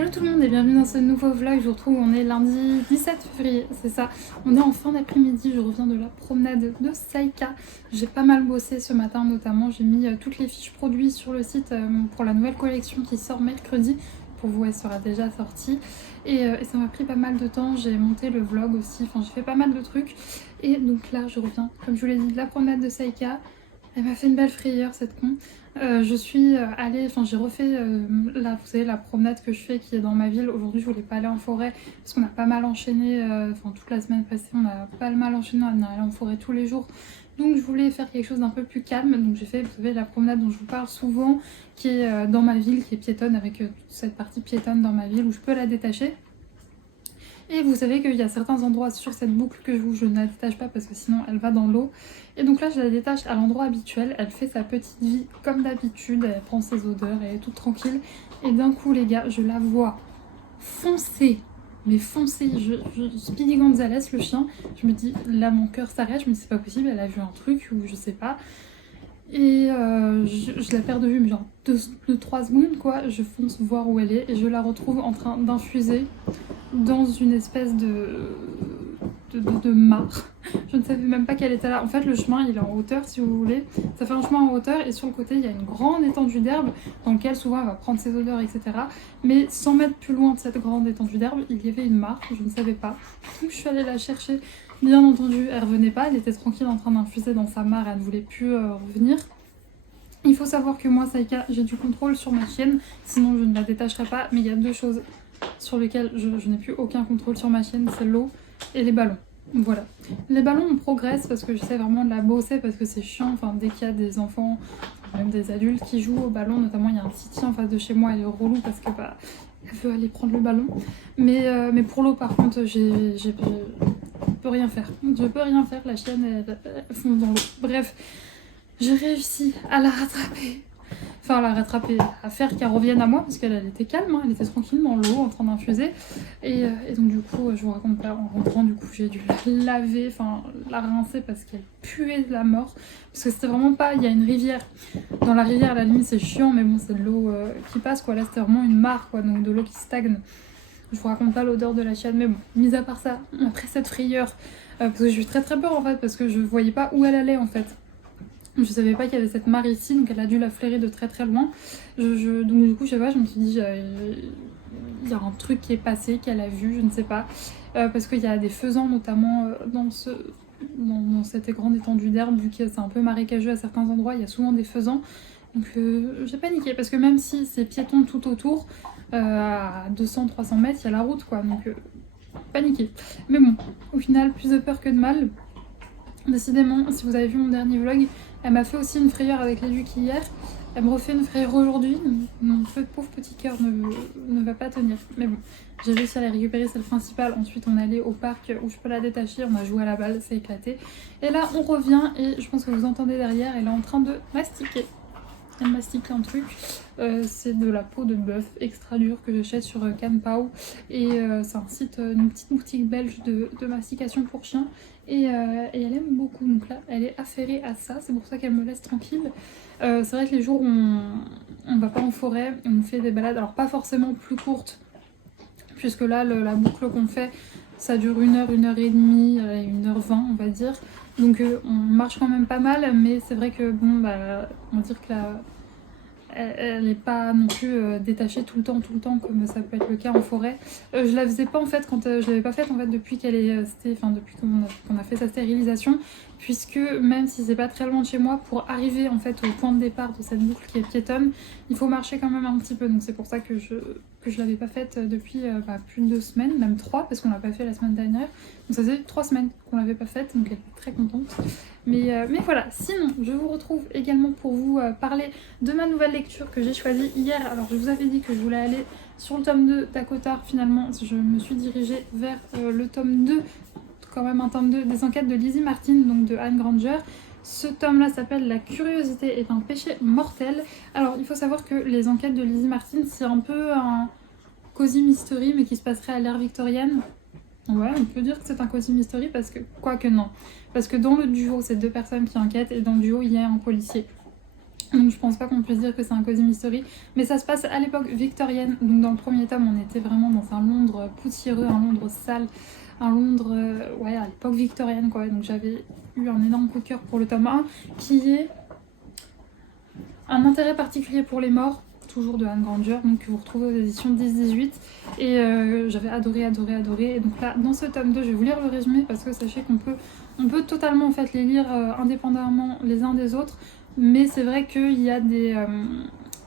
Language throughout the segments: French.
Hello tout le monde et bienvenue dans ce nouveau vlog. Je vous retrouve, on est lundi 17 février, c'est ça. On est en fin d'après-midi, je reviens de la promenade de Saïka. J'ai pas mal bossé ce matin notamment, j'ai mis toutes les fiches produits sur le site pour la nouvelle collection qui sort mercredi. Pour vous, elle sera déjà sortie. Et ça m'a pris pas mal de temps, j'ai monté le vlog aussi, enfin j'ai fait pas mal de trucs. Et donc là, je reviens, comme je vous l'ai dit, de la promenade de Saïka. Elle m'a fait une belle frayeur cette con. Je suis allée, enfin j'ai refait là, vous savez, la promenade que je fais qui est dans ma ville. Aujourd'hui je voulais pas aller en forêt parce qu'on a pas mal enchaîné, enfin toute la semaine passée on a pas mal enchaîné, on est allé en forêt tous les jours. Donc je voulais faire quelque chose d'un peu plus calme, donc j'ai fait, vous savez, la promenade dont je vous parle souvent, qui est dans ma ville, qui est piétonne, avec toute cette partie piétonne dans ma ville où je peux la détacher. Et vous savez qu'il y a certains endroits sur cette boucle que je ne la détache pas parce que sinon elle va dans l'eau. Et donc là je la détache à l'endroit habituel, elle fait sa petite vie comme d'habitude, elle prend ses odeurs, elle est toute tranquille. Et d'un coup les gars, je la vois foncer, mais foncer, Speedy Gonzales le chien, je me dis là mon cœur s'arrête, je me dis c'est pas possible, elle a vu un truc ou je sais pas. Et je la perds de vue, mais genre 2-3 secondes quoi, je fonce voir où elle est et je la retrouve en train d'infuser dans une espèce de mare. Je ne savais même pas qu'elle était là. En fait, le chemin, il est en hauteur, si vous voulez. Ça fait un chemin en hauteur et sur le côté, il y a une grande étendue d'herbe dans laquelle souvent elle va prendre ses odeurs, etc. Mais 100 mètres plus loin de cette grande étendue d'herbe, il y avait une mare, je ne savais pas. Donc je suis allée la chercher. Bien entendu, elle revenait pas, elle était tranquille en train d'infuser dans sa mare, elle ne voulait plus revenir. Il faut savoir que moi, Saïka, j'ai du contrôle sur ma chienne, sinon je ne la détacherai pas. Mais il y a deux choses sur lesquelles je n'ai plus aucun contrôle sur ma chienne, c'est l'eau et les ballons. Voilà. Les ballons, on progresse parce que j'essaie vraiment de la bosser parce que c'est chiant. Enfin, dès qu'il y a des enfants, même des adultes qui jouent au ballon, notamment il y a un Titi en face de chez moi, elle est relou parce que elle veut aller prendre le ballon. Mais pour l'eau, par contre, je peux rien faire. Je peux rien faire, la chienne, elle fonce dans l'eau. Bref, j'ai réussi à la rattraper. Enfin, à la rattraper, à faire qu'elle revienne à moi parce qu'elle était calme, hein, elle était tranquille dans l'eau en train d'infuser. Et donc, du coup, je vous raconte pas, en rentrant, du coup, j'ai dû la laver, enfin, la rincer parce qu'elle puait de la mort. Parce que c'était vraiment pas. Il y a une rivière. Dans la rivière, à la limite, c'est chiant, mais bon, c'est de l'eau qui passe, quoi. Là, c'était vraiment une mare, quoi, donc de l'eau qui stagne. Je vous raconte pas l'odeur de la chienne, mais bon, mis à part ça, après cette frayeur, parce que j'ai eu très très peur en fait, parce que je voyais pas où elle allait en fait. Je savais pas qu'il y avait cette mare ici, donc elle a dû la flairer de très très loin. Donc du coup, je sais pas, je me suis dit, il y a un truc qui est passé, qu'elle a vu, je ne sais pas. Parce qu'il y a des faisans notamment dans cette grande étendue d'herbe, vu que c'est un peu marécageux à certains endroits, il y a souvent des faisans. Donc j'ai paniqué, parce que même si c'est piéton tout autour, à 200-300 mètres, il y a la route quoi, donc paniqué. Mais bon, au final, plus de peur que de mal. Décidément, si vous avez vu mon dernier vlog, elle m'a fait aussi une frayeur avec les Lucky hier. Elle me refait une frayeur aujourd'hui. Mon pauvre petit cœur ne va pas tenir. Mais bon, j'ai réussi à la récupérer, c'est le principal. Ensuite, on est allé au parc où je peux la détacher. On a joué à la balle, c'est éclaté. Et là, on revient et je pense que vous entendez derrière, elle est en train de mastiquer. Elle mastique un truc, c'est de la peau de bœuf extra dure que j'achète sur Canpao et c'est un site, une petite boutique belge de mastication pour chiens et elle aime beaucoup, donc là elle est affairée à ça, c'est pour ça qu'elle me laisse tranquille. C'est vrai que les jours où on va pas en forêt, on fait des balades, alors pas forcément plus courtes, puisque là la boucle qu'on fait ça dure 1 heure, 1 heure et demie, 1 h 20 on va dire. Donc on marche quand même pas mal, mais c'est vrai que bon, on va dire que elle n'est pas non plus détachée tout le temps comme ça peut être le cas en forêt. Je la faisais pas en fait quand je l'avais pas faite en fait depuis qu'elle est depuis qu'on a fait sa stérilisation, puisque même si c'est pas très loin de chez moi, pour arriver en fait au point de départ de cette boucle qui est piétonne, il faut marcher quand même un petit peu. Donc c'est pour ça que je l'avais pas faite depuis plus de 2 semaines, même 3 parce qu'on l'a pas fait la semaine dernière. Donc ça faisait 3 semaines qu'on l'avait pas faite, donc elle était très contente. Mais voilà, sinon je vous retrouve également pour vous parler de ma nouvelle lecture que j'ai choisie hier. Alors je vous avais dit que je voulais aller sur le tome 2 d'Akotard, finalement je me suis dirigée vers le tome 2, quand même un tome 2 des enquêtes de Lizzie Martin, donc de Anne Granger. Ce tome-là s'appelle La curiosité est un péché mortel. Alors il faut savoir que les enquêtes de Lizzie Martin, c'est un peu un cozy mystery mais qui se passerait à l'ère victorienne. Ouais, on peut dire que c'est un cozy mystery parce que, quoique non. Parce que dans le duo, c'est 2 personnes qui enquêtent et dans le duo, il y a un policier. Donc je pense pas qu'on puisse dire que c'est un cosy mystery, mais ça se passe à l'époque victorienne. Donc dans le premier tome, on était vraiment dans un Londres poussiéreux, un Londres sale, un Londres ouais, à l'époque victorienne quoi. Donc j'avais eu un énorme coup de cœur pour le tome 1 qui est un intérêt particulier pour les morts, toujours de Anne Granger, donc que vous retrouvez aux éditions 10-18. Et j'avais adoré. Et donc là, dans ce tome 2, je vais vous lire le résumé parce que sachez on peut totalement en fait les lire indépendamment les uns des autres. Mais c'est vrai qu'il y a des...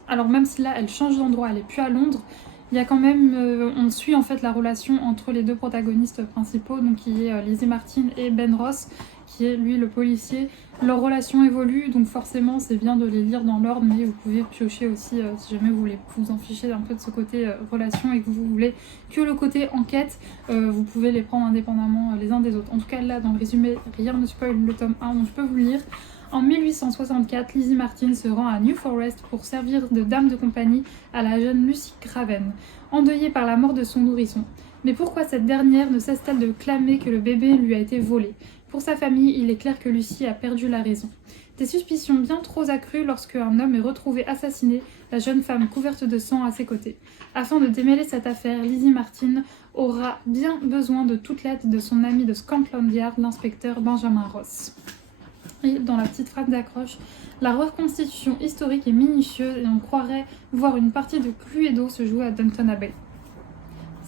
alors même si là, elle change d'endroit, elle est plus à Londres, il y a quand même... on suit en fait la relation entre les deux protagonistes principaux, donc qui est Lizzie Martin et Ben Ross, qui est lui le policier. Leur relation évolue, donc forcément c'est bien de les lire dans l'ordre, mais vous pouvez piocher aussi si jamais vous voulez vous en ficher un peu de ce côté relation et que vous voulez que le côté enquête, vous pouvez les prendre indépendamment les uns des autres. En tout cas là dans le résumé, rien ne spoil le tome 1, donc je peux vous le lire. En 1864, Lizzie Martin se rend à New Forest pour servir de dame de compagnie à la jeune Lucy Craven, endeuillée par la mort de son nourrisson. Mais pourquoi cette dernière ne cesse-t-elle de clamer que le bébé lui a été volé ? Pour sa famille, il est clair que Lucy a perdu la raison. Des suspicions bien trop accrues lorsque un homme est retrouvé assassiné, la jeune femme couverte de sang à ses côtés. Afin de démêler cette affaire, Lizzie Martin aura bien besoin de toute l'aide de son ami de Scotland Yard, l'inspecteur Benjamin Ross. Et dans la petite phrase d'accroche, la reconstitution historique est minutieuse et on croirait voir une partie de Cluedo se jouer à Downton Abbey.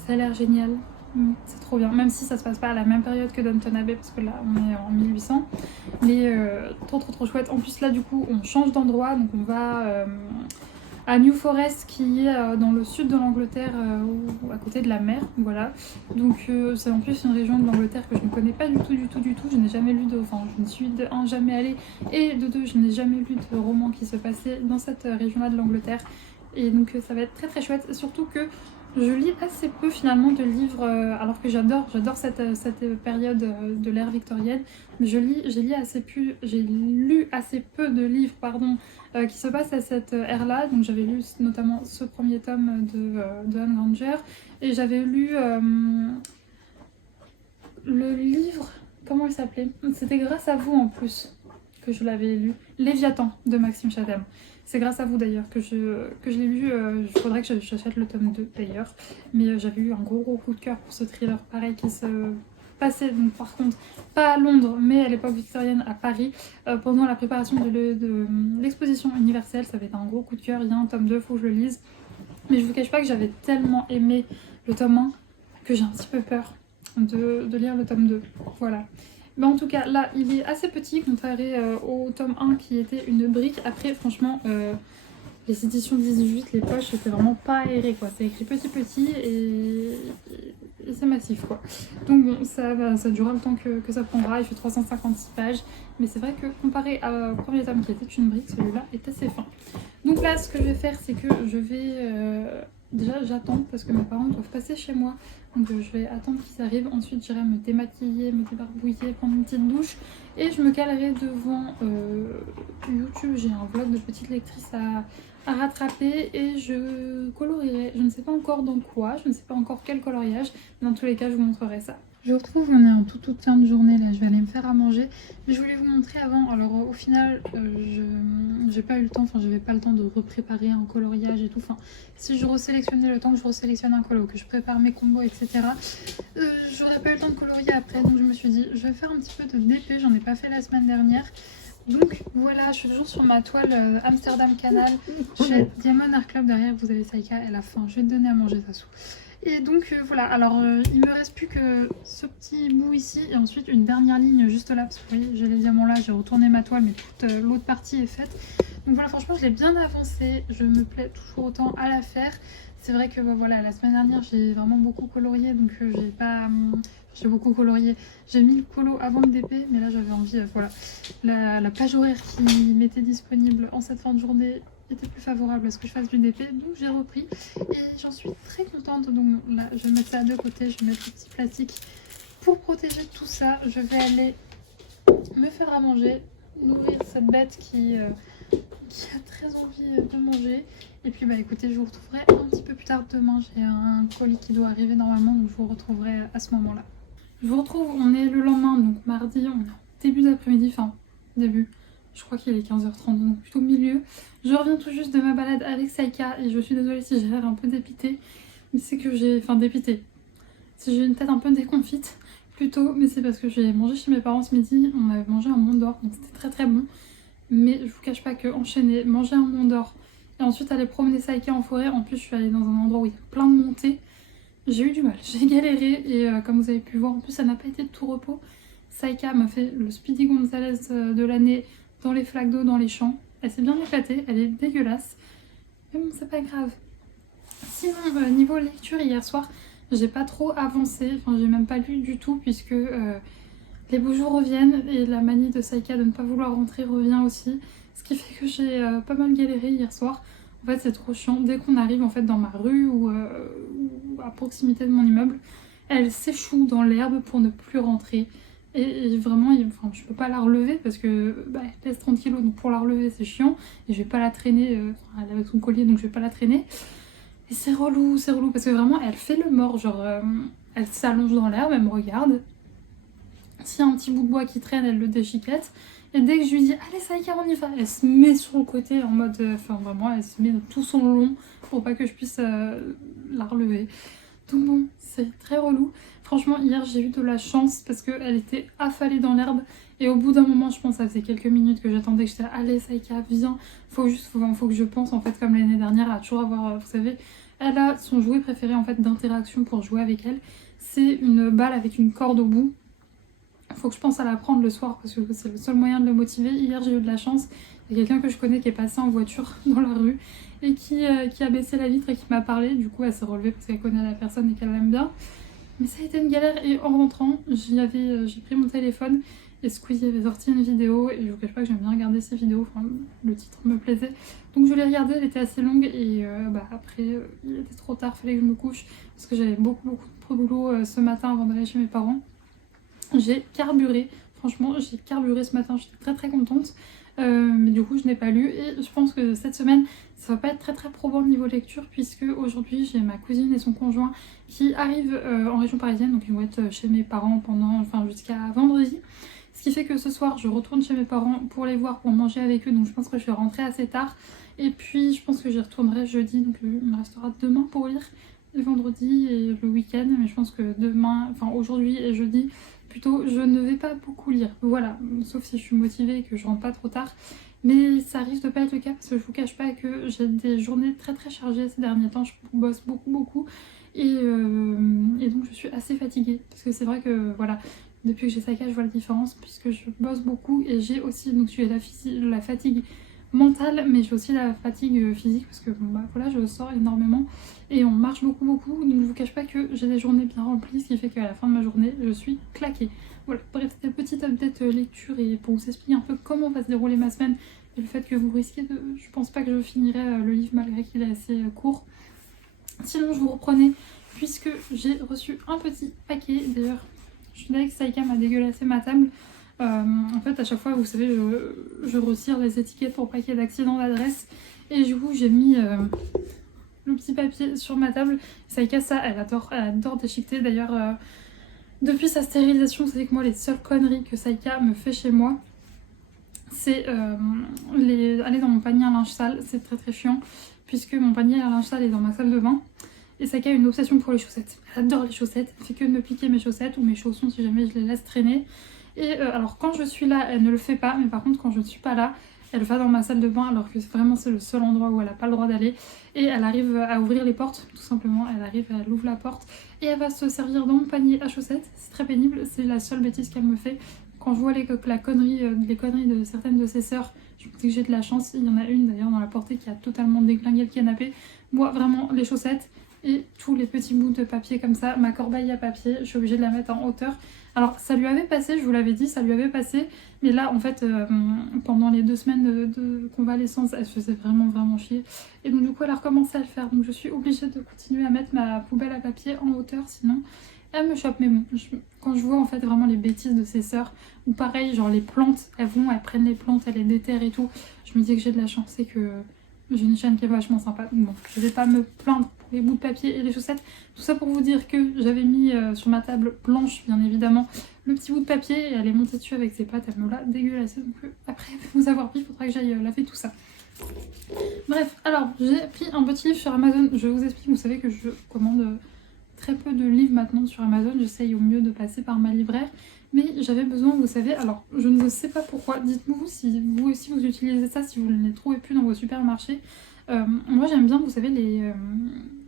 Ça a l'air génial. C'est trop bien, même si ça se passe pas à la même période que Downton Abbey parce que là on est en 1800, mais trop chouette. En plus là du coup on change d'endroit, donc on va à New Forest qui est dans le sud de l'Angleterre, ou à côté de la mer, voilà. Donc c'est en plus une région de l'Angleterre que je ne connais pas du tout. Je n'ai jamais lu je ne suis de un jamais allée, et de deux je n'ai jamais lu de roman qui se passait dans cette région-là de l'Angleterre. Et donc ça va être très chouette, surtout que je lis assez peu finalement de livres, alors que j'adore cette période de l'ère victorienne. Mais j'ai lu assez peu de livres qui se passent à cette ère-là. Donc j'avais lu notamment ce premier tome de Anne Granger. Et j'avais lu le livre, comment il s'appelait ? C'était grâce à vous en plus que je l'avais lu. Léviathan de Maxime Chatham. C'est grâce à vous d'ailleurs que je l'ai lu. Il faudrait que j'achète le tome 2 d'ailleurs. Mais j'avais eu un gros coup de cœur pour ce thriller pareil qui se passait, donc par contre pas à Londres mais à l'époque victorienne à Paris, pendant la préparation de l'exposition universelle. Ça avait été un gros coup de cœur. Il y a un tome 2, faut que je le lise. Mais je vous cache pas que j'avais tellement aimé le tome 1 que j'ai un petit peu peur de lire le tome 2. Voilà. Mais en tout cas, là, il est assez petit comparé au tome 1 qui était une brique. Après, franchement, les éditions 18, les poches, c'était vraiment pas aéré, quoi. C'est écrit petit et c'est massif, quoi. Donc bon, ça durera le temps que ça prendra. Il fait 356 pages. Mais c'est vrai que comparé au premier tome qui était une brique, celui-là est assez fin. Donc là, ce que je vais faire, c'est que je vais... déjà, j'attends parce que mes parents doivent passer chez moi. Donc je vais attendre qu'ils arrivent. Ensuite, j'irai me démaquiller, me débarbouiller, prendre une petite douche. Et je me calerai devant YouTube. J'ai un vlog de petite lectrice à rattraper. Et je colorierai. Je ne sais pas encore dans quoi. Je ne sais pas encore quel coloriage. Mais dans tous les cas, je vous montrerai ça. Je vous retrouve, on est en toute fin de journée là, je vais aller me faire à manger. Mais je voulais vous montrer avant, alors au final, j'ai pas eu le temps, j'avais pas le temps de repréparer un coloriage et tout. Si je resélectionnais le temps que je resélectionne un colo, que je prépare mes combos, etc., j'aurais pas eu le temps de colorier après. Donc je me suis dit, je vais faire un petit peu de DP, j'en ai pas fait la semaine dernière. Donc voilà, je suis toujours sur ma toile Amsterdam Canal chez Diamond Art Club. Derrière, vous avez Saïka, elle a faim, je vais te donner à manger, Tassou. Et donc voilà, alors il me reste plus que ce petit bout ici et ensuite une dernière ligne juste là, parce que vous voyez j'ai les diamants là, j'ai retourné ma toile mais toute l'autre partie est faite. Donc voilà, franchement je l'ai bien avancé, je me plais toujours autant à la faire. C'est vrai que voilà, la semaine dernière j'ai vraiment beaucoup colorié, donc j'ai beaucoup colorié. J'ai mis le colo avant le DP, mais là j'avais envie, voilà, la plage horaire qui m'était disponible en cette fin de journée était plus favorable à ce que je fasse du DP, donc j'ai repris et j'en suis très contente. Donc là je vais mettre ça de côté, je vais mettre le petit plastique pour protéger tout ça. Je vais aller me faire à manger, nourrir cette bête qui a très envie de manger. Et puis écoutez, je vous retrouverai un petit peu plus tard demain, j'ai un colis qui doit arriver normalement, donc je vous retrouverai à ce moment là. Je vous retrouve, on est le lendemain, donc mardi, on est en début d'après-midi, début. Je crois qu'il est 15h30, donc plutôt milieu. Je reviens tout juste de ma balade avec Saïka et je suis désolée si j'ai l'air un peu dépitée. Mais c'est que j'ai... Enfin dépitée. Si j'ai une tête un peu déconfite plutôt, mais c'est parce que j'ai mangé chez mes parents ce midi. On avait mangé un Mont d'Or, donc c'était très très bon. Mais je vous cache pas que enchaîner, manger un Mont d'Or et ensuite aller promener Saïka en forêt. En plus je suis allée dans un endroit où il y a plein de montées. J'ai eu du mal, j'ai galéré et comme vous avez pu voir, en plus ça n'a pas été de tout repos. Saïka m'a fait le Speedy Gonzalez de l'année dans les flaques d'eau, dans les champs. Elle s'est bien éclatée, elle est dégueulasse. Mais bon, c'est pas grave. Sinon, niveau lecture, hier soir, j'ai pas trop avancé. Enfin, j'ai même pas lu du tout puisque les beaux jours reviennent et la manie de Saïka de ne pas vouloir rentrer revient aussi. Ce qui fait que j'ai pas mal galéré hier soir. En fait, c'est trop chiant. Dès qu'on arrive en fait dans ma rue ou à proximité de mon immeuble, elle s'échoue dans l'herbe pour ne plus rentrer. Et vraiment, enfin, je peux pas la relever parce que elle pèse 30 kg, donc pour la relever c'est chiant. Et je vais pas la traîner, elle est avec son collier donc je vais pas la traîner. Et c'est relou parce que vraiment elle fait le mort, genre elle s'allonge dans l'herbe, elle me regarde. S'il y a un petit bout de bois qui traîne, elle le déchiquette. Et dès que je lui dis allez Saïka on y va, elle se met sur le côté en mode, enfin vraiment elle se met de tout son long pour pas que je puisse la relever. Donc bon, c'est très relou. Franchement, hier, j'ai eu de la chance parce qu'elle était affalée dans l'herbe. Et au bout d'un moment, je pense, ça faisait quelques minutes que j'attendais, que j'étais là, allez, Saïka, viens. Faut que je pense, en fait, comme l'année dernière, à toujours avoir, vous savez, elle a son jouet préféré, en fait, d'interaction pour jouer avec elle. C'est une balle avec une corde au bout. Faut que je pense à la prendre le soir parce que c'est le seul moyen de le motiver. Hier, j'ai eu de la chance. Il y a quelqu'un que je connais qui est passé en voiture dans la rue et qui a baissé la vitre et qui m'a parlé. Du coup, elle s'est relevée parce qu'elle connaît la personne et qu'elle l'aime bien. Mais ça a été une galère et en rentrant, j'ai pris mon téléphone et Squeezie avait sorti une vidéo et je vous cache pas que j'aime bien regarder ces vidéos, enfin le titre me plaisait. Donc je l'ai regardée, elle était assez longue et après il était trop tard, fallait que je me couche parce que j'avais beaucoup de boulot ce matin avant d'aller chez mes parents. J'ai carburé, franchement j'ai carburé ce matin, j'étais très contente. Mais du coup je n'ai pas lu et je pense que cette semaine ça va pas être très probant niveau lecture puisque aujourd'hui j'ai ma cousine et son conjoint qui arrivent en région parisienne, donc ils vont être chez mes parents jusqu'à vendredi, ce qui fait que ce soir je retourne chez mes parents pour les voir, pour manger avec eux, donc je pense que je vais rentrer assez tard et puis je pense que j'y retournerai jeudi, donc il me restera demain pour lire, le vendredi et le week-end, mais je pense que aujourd'hui et jeudi plutôt, je ne vais pas beaucoup lire, voilà, sauf si je suis motivée et que je rentre pas trop tard. Mais ça risque de pas être le cas parce que je vous cache pas que j'ai des journées très chargées ces derniers temps, je bosse beaucoup et donc je suis assez fatiguée parce que c'est vrai que voilà, depuis que j'ai Saïka je vois la différence puisque je bosse beaucoup et j'ai aussi donc j'ai la fatigue mentale mais j'ai aussi la fatigue physique parce que voilà, je sors énormément et on marche beaucoup donc je vous cache pas que j'ai des journées bien remplies, ce qui fait qu'à la fin de ma journée je suis claquée. Voilà, bref, c'était une petite update lecture et pour vous expliquer un peu comment va se dérouler ma semaine et le fait que vous risquez de... Je pense pas que je finirai le livre malgré qu'il est assez court. Sinon je vous reprenais puisque j'ai reçu un petit paquet. D'ailleurs je suis là que Saïka m'a dégueulassé ma table. En fait à chaque fois vous savez je retire les étiquettes pour pas qu'il y ait d'accident d'adresse et du coup j'ai mis le petit papier sur ma table. Saïka ça elle adore déchiqueter. D'ailleurs depuis sa stérilisation, c'est que moi les seules conneries que Saïka me fait chez moi c'est aller dans mon panier à linge sale. C'est très chiant puisque mon panier à linge sale est dans ma salle de bain et Saïka a une obsession pour les chaussettes. Elle adore les chaussettes, elle fait que de me piquer mes chaussettes ou mes chaussons si jamais je les laisse traîner. Et alors quand je suis là elle ne le fait pas, mais par contre quand je ne suis pas là elle va dans ma salle de bain alors que vraiment c'est le seul endroit où elle n'a pas le droit d'aller et elle arrive à ouvrir les portes tout simplement, elle ouvre la porte et elle va se servir dans mon panier à chaussettes. C'est très pénible, c'est la seule bêtise qu'elle me fait. Quand je vois les conneries de certaines de ses sœurs, je me dis que j'ai de la chance. Il y en a une d'ailleurs dans la portée qui a totalement déglingué le canapé. Moi vraiment les chaussettes et tous les petits bouts de papier comme ça, ma corbeille à papier, je suis obligée de la mettre en hauteur. Alors ça lui avait passé, je vous l'avais dit, ça lui avait passé, mais là en fait pendant les 2 semaines de convalescence elle se faisait vraiment chier et donc du coup elle a recommencé à le faire, donc je suis obligée de continuer à mettre ma poubelle à papier en hauteur sinon elle me chope. Mais bon, quand je vois en fait vraiment les bêtises de ses sœurs, ou pareil genre les plantes, elles prennent les plantes, elles les déterrent et tout, je me dis que j'ai de la chance et que j'ai une chaîne qui est vachement sympa. Donc bon, je vais pas me plaindre pour les bouts de papier et les chaussettes. Tout ça pour vous dire que j'avais mis sur ma table blanche, bien évidemment, le petit bout de papier et elle est montée dessus avec ses pattes, elle me l'a dégueulassé. Donc après vous avoir pris, il faudra que j'aille laver tout ça. Bref, alors j'ai pris un petit livre sur Amazon, je vous explique, vous savez que je commande très peu de livres maintenant sur Amazon, j'essaye au mieux de passer par ma libraire, mais j'avais besoin, vous savez, alors je ne sais pas pourquoi, dites-moi si vous aussi vous utilisez ça, si vous ne les trouvez plus dans vos supermarchés. Moi j'aime bien, vous savez,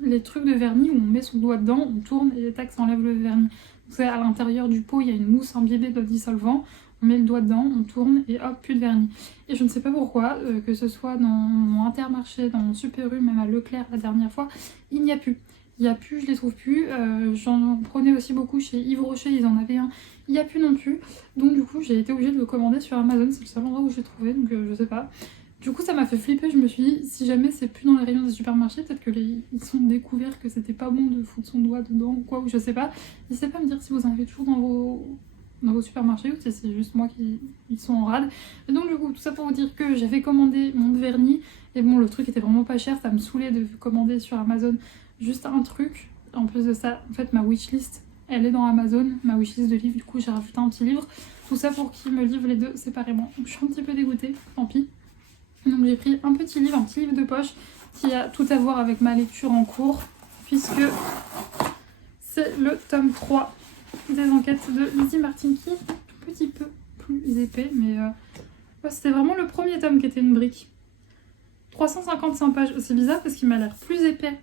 les trucs de vernis où on met son doigt dedans, on tourne et tac, ça enlève le vernis. Vous savez, à l'intérieur du pot, il y a une mousse imbibée de dissolvant, on met le doigt dedans, on tourne et hop, plus de vernis. Et je ne sais pas pourquoi, que ce soit dans mon Intermarché, dans mon Super U, même à Leclerc la dernière fois, il n'y a plus. Il n'y a plus, je les trouve plus. J'en prenais aussi beaucoup chez Yves Rocher, ils en avaient un. Il n'y a plus non plus. Donc du coup, j'ai été obligée de le commander sur Amazon. C'est le seul endroit où j'ai trouvé, donc je sais pas. Du coup, ça m'a fait flipper. Je me suis dit, si jamais c'est plus dans les rayons des supermarchés, peut-être que ils sont découverts que c'était pas bon de foutre son doigt dedans ou quoi, ou je sais pas. N'hésitez pas à me dire si vous en avez toujours dans vos supermarchés ou si c'est juste moi qui ils sont en rade. Et donc du coup, tout ça pour vous dire que j'avais commandé mon vernis. Et bon, le truc était vraiment pas cher. Ça me saoulait de commander sur Amazon juste un truc. En plus de ça, en fait, ma wishlist, elle est dans Amazon, ma wishlist de livres. Du coup, j'ai rajouté un petit livre. Tout ça pour qu'ils me livrent les deux séparément. Donc, je suis un petit peu dégoûtée, tant pis. Donc, j'ai pris un petit livre de poche qui a tout à voir avec ma lecture en cours, puisque c'est le tome 3 des enquêtes de Lizzie Martin, qui est un petit peu plus épais, mais ouais, c'était vraiment le premier tome qui était une brique. 355 pages, c'est bizarre parce qu'il m'a l'air plus épais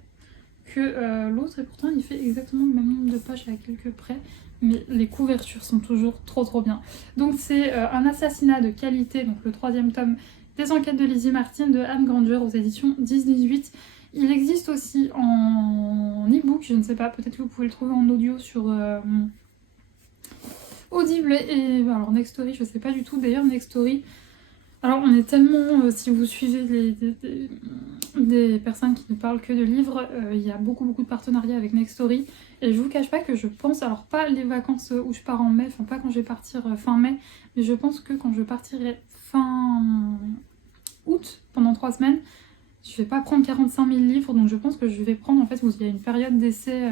que l'autre et pourtant il fait exactement le même nombre de pages à quelques près, mais les couvertures sont toujours trop bien. Donc c'est un assassinat de qualité, donc le 3e tome des enquêtes de Lizzie Martin de Anne Granger aux éditions 10-18. Il existe aussi en e-book, je ne sais pas, peut-être que vous pouvez le trouver en audio sur Audible et alors Nextory, je sais pas du tout. D'ailleurs Nextory, alors on est tellement, si vous suivez des personnes qui ne parlent que de livres, il y a beaucoup de partenariats avec Nextory. Et je vous cache pas que je pense, alors pas les vacances où je pars en mai, enfin pas quand je vais partir fin mai, mais je pense que quand je partirai fin août, pendant 3 semaines, je vais pas prendre 45 000 livres, donc je pense que je vais prendre, en fait, il y a une période d'essai,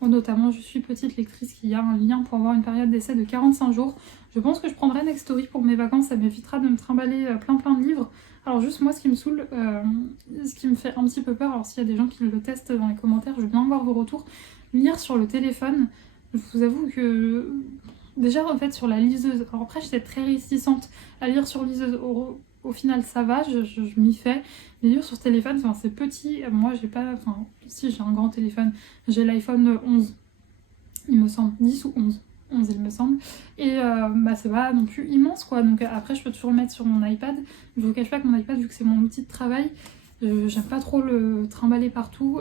notamment je suis petite lectrice, qui a un lien pour avoir une période d'essai de 45 jours. Je pense que je prendrai Nextory pour mes vacances, ça m'évitera de me trimballer plein de livres. Alors juste moi, ce qui me saoule, ce qui me fait un petit peu peur, alors s'il y a des gens qui le testent dans les commentaires, je veux bien voir vos retours, lire sur le téléphone, je vous avoue que déjà en fait sur la liseuse, alors après j'étais très réticente à lire sur liseuse, au final ça va, je m'y fais, mais lire sur téléphone, enfin c'est petit, moi j'ai pas, enfin si j'ai un grand téléphone, j'ai l'iPhone 11, il me semble, 10 ou 11 il me semble, et bah c'est pas non plus immense quoi, donc après je peux toujours le mettre sur mon iPad. Je vous cache pas que mon iPad, vu que c'est mon outil de travail, j'aime pas trop le trimballer partout,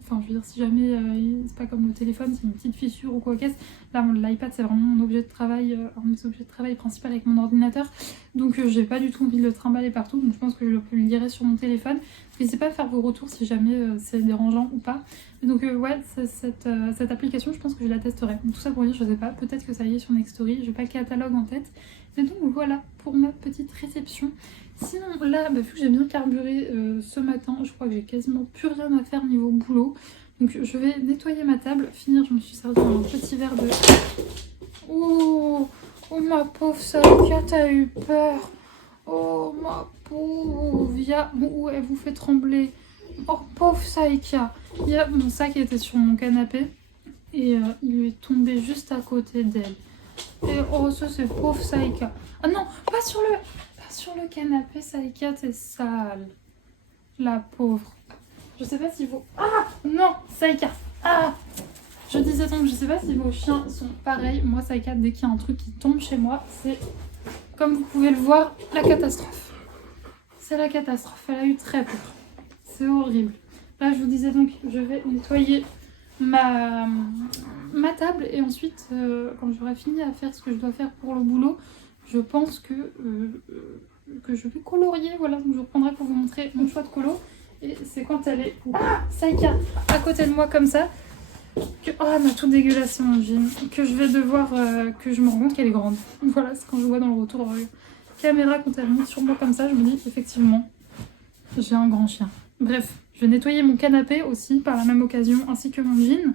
enfin je veux dire si jamais c'est pas comme le téléphone, c'est une petite fissure ou quoi qu'est-ce, là l'iPad c'est vraiment mon objet de travail, un de mes objets de travail principal avec mon ordinateur, donc j'ai pas du tout envie de le trimballer partout, donc je pense que je le lirai sur mon téléphone. N'hésitez pas à faire vos retours si jamais c'est dérangeant ou pas. Et donc ouais, cette application, je pense que je la testerai. Donc, tout ça pour dire, je sais pas, peut-être que ça y est sur Nextory, j'ai pas le catalogue en tête. Et donc voilà pour ma petite réception. Sinon là, vu que j'ai bien carburé ce matin, je crois que j'ai quasiment plus rien à faire niveau boulot. Donc je vais nettoyer ma table, finir, je me suis servi un petit verre de... Oh ma pauvre Saïka, t'as eu peur. Oh ma pauvre, oh, elle vous fait trembler. Oh pauvre Saïka. Il y a mon sac qui était sur mon canapé et il lui est tombé juste à côté d'elle. Et oh ça c'est pauvre Saïka. Ah non, pas sur le canapé Saïka, t'es sale. La pauvre. Je sais pas si vous... Ah non, Saïka. Ah, je disais donc, je sais pas si vos chiens sont pareils. Moi Saïka, dès qu'il y a un truc qui tombe chez moi, c'est... Comme vous pouvez le voir, la catastrophe. C'est la catastrophe, elle a eu très peur. C'est horrible. Là, je vous disais donc, je vais nettoyer ma table et ensuite, quand j'aurai fini à faire ce que je dois faire pour le boulot, je pense que je vais colorier. Voilà, donc je reprendrai pour vous montrer mon choix de colo. Et c'est quand elle est Saïka à côté de moi comme ça, que elle m'a tout dégueulassé mon jean, que je vais devoir, que je me rends compte qu'elle est grande. Voilà, c'est quand je vois dans le retour caméra, quand elle monte sur moi comme ça, je me dis effectivement, j'ai un grand chien. Bref, Je vais nettoyer mon canapé aussi par la même occasion, ainsi que mon jean.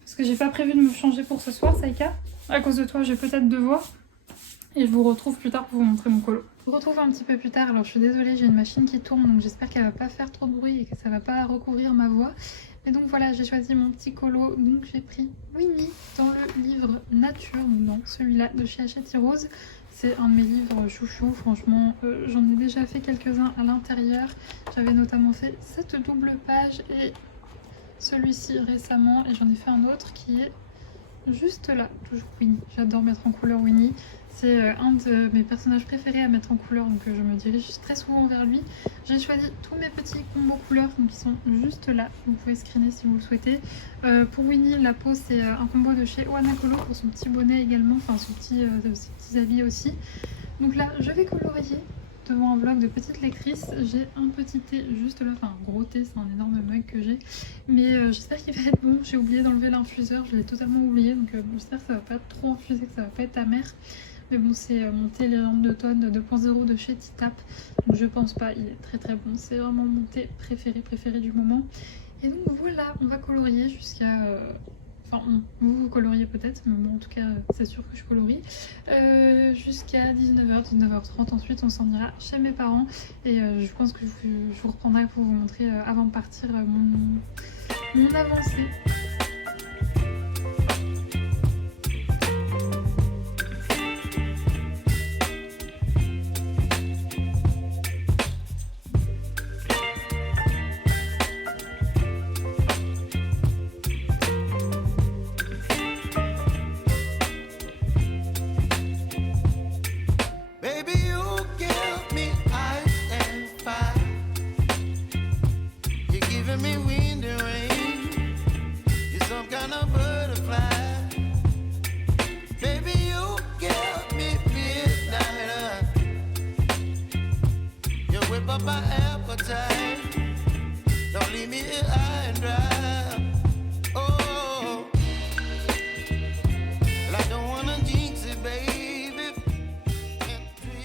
Parce que j'ai pas prévu de me changer pour ce soir, Saïka. À cause de toi, je vais peut-être devoir. Et je vous retrouve plus tard pour vous montrer mon colo. Je vous retrouve un petit peu plus tard. Alors je suis désolée, j'ai une machine qui tourne, donc j'espère qu'elle va pas faire trop de bruit et que ça va pas recouvrir ma voix. Et donc voilà, j'ai choisi mon petit colo. Donc j'ai pris Winnie dans le livre Nature, donc dans celui-là de chez Hachette Rose. C'est un de mes livres chouchou, franchement, j'en ai déjà fait quelques-uns à l'intérieur. J'avais notamment fait cette double page et celui-ci récemment, et j'en ai fait un autre qui est juste là, toujours Winnie. J'adore mettre en couleur Winnie. C'est un de mes personnages préférés à mettre en couleur, donc je me dirige très souvent vers lui. J'ai choisi tous mes petits combos couleurs, donc ils sont juste là. Vous pouvez screener si vous le souhaitez. Pour Winnie, la peau, c'est un combo de chez Wanakolo pour son petit bonnet également, enfin ses petits habits aussi. Donc là, je vais colorier devant un bloc de petite lectrice. J'ai un petit thé juste là, enfin un gros thé, c'est un énorme mug que j'ai. Mais j'espère qu'il va être bon. J'ai oublié d'enlever l'infuseur, je l'ai totalement oublié, donc j'espère que ça va pas être trop infusé, que ça va pas être amer. Mais bon, c'est mon thé Légende d'automne 2.0 de chez Titap, donc je pense pas, il est très très bon. C'est vraiment mon thé préféré du moment. Et donc voilà, on va colorier jusqu'à... Enfin non, vous coloriez peut-être, mais moi en tout cas c'est sûr que je colorie. Jusqu'à 19h, 19h30, ensuite on s'en ira chez mes parents. Et je pense que je vous reprendrai pour vous montrer avant de partir mon avancée.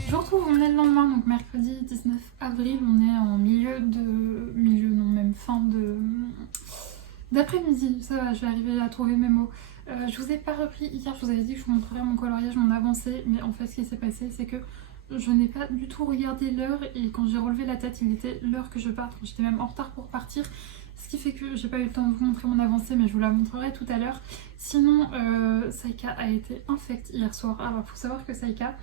Je vous retrouve, on est le lendemain, donc mercredi 19 avril, on est en même fin d'après-midi, ça va, je vais arriver à trouver mes mots. Je vous ai pas repris hier, je vous avais dit que je vous montrerais mon coloriage, mon avancée, mais en fait ce qui s'est passé c'est que je n'ai pas du tout regardé l'heure et quand j'ai relevé la tête il était l'heure que je parte, j'étais même en retard pour partir. Ce qui fait que j'ai pas eu le temps de vous montrer mon avancée, mais je vous la montrerai tout à l'heure. Sinon, Saïka a été infecte hier soir. Alors, il faut savoir que Saïka,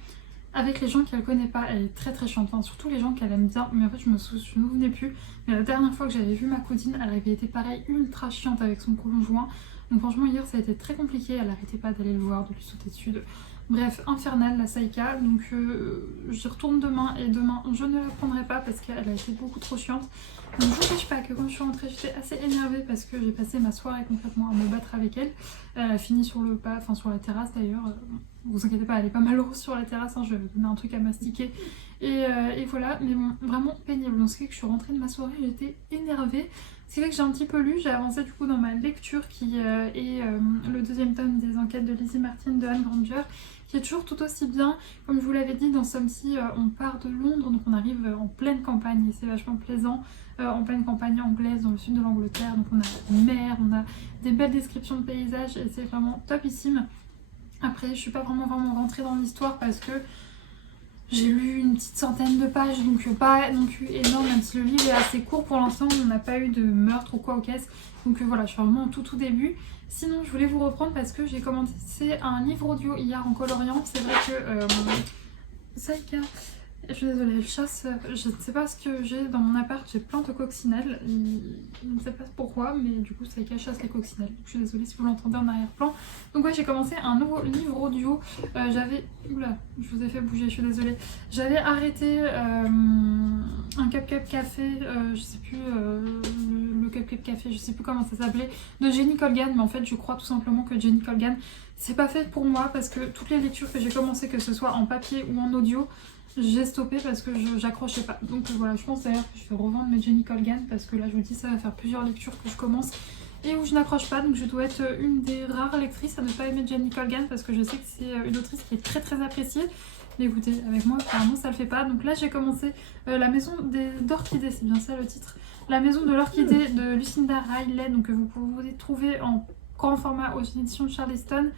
avec les gens qu'elle connaît pas, elle est très très chiante. Enfin, surtout les gens qu'elle aime bien. Mais en fait, je me souvenais plus. Mais la dernière fois que j'avais vu ma cousine, elle avait été pareil, ultra chiante avec son conjoint. Donc franchement, hier, ça a été très compliqué. Elle n'arrêtait pas d'aller le voir, de lui sauter dessus. Bref, infernale la Saïka. Donc j'y retourne demain. Et demain, je ne la prendrai pas parce qu'elle a été beaucoup trop chiante. Donc je vous cache pas que quand je suis rentrée, j'étais assez énervée parce que j'ai passé ma soirée concrètement à me battre avec elle. Elle a fini sur le pas, enfin sur la terrasse d'ailleurs. Vous inquiétez pas, elle est pas malheureuse sur la terrasse, hein, je vais donner un truc à mastiquer. Et voilà, mais bon, vraiment pénible. Donc ce qui fait que je suis rentrée de ma soirée, j'étais énervée. Ce qui fait que j'ai un petit peu lu, j'ai avancé du coup dans ma lecture qui est le deuxième tome des enquêtes de Lizzie Martin de Anne Granger, qui est toujours tout aussi bien. Comme je vous l'avais dit, dans Somme-ci, on part de Londres, donc on arrive en pleine campagne et c'est vachement plaisant. En pleine campagne anglaise dans le sud de l'Angleterre, donc on a la mer, on a des belles descriptions de paysages et c'est vraiment topissime. Après je suis pas vraiment rentrée dans l'histoire parce que j'ai lu une petite centaine de pages, donc pas non plus énorme, même si le livre est assez court pour l'instant, on n'a pas eu de meurtre ou quoi aux caisses, donc voilà, je suis vraiment au tout début. Sinon je voulais vous reprendre parce que j'ai commencé un livre audio hier en coloriant. C'est vrai que Saïka, je suis désolée, elle chasse, je ne sais pas ce que j'ai dans mon appart, j'ai plein de coccinelles, je ne sais pas pourquoi, mais du coup Saïka chasse les coccinelles, je suis désolée si vous l'entendez en arrière-plan. Donc ouais, j'ai commencé un nouveau livre audio, oula, je vous ai fait bouger, je suis désolée, j'avais arrêté un Cup Café, je sais plus, le Cup Café, je sais plus comment ça s'appelait, de Jenny Colgan, mais en fait je crois tout simplement que Jenny Colgan, c'est pas fait pour moi, parce que toutes les lectures que j'ai commencé, que ce soit en papier ou en audio, j'ai stoppé parce que j'accrochais pas. Donc voilà, je pense d'ailleurs que je vais revendre mes Jenny Colgan parce que là je vous dis ça va faire plusieurs lectures que je commence et où je n'accroche pas. Donc je dois être une des rares lectrices à ne pas aimer Jenny Colgan parce que je sais que c'est une autrice qui est très appréciée. Mais écoutez, avec moi, apparemment, ça le fait pas. Donc là, j'ai commencé la maison d'orchidées, c'est bien ça le titre. La maison de l'orchidée de Lucinda Riley, donc que vous pouvez trouver en grand format aux éditions Charleston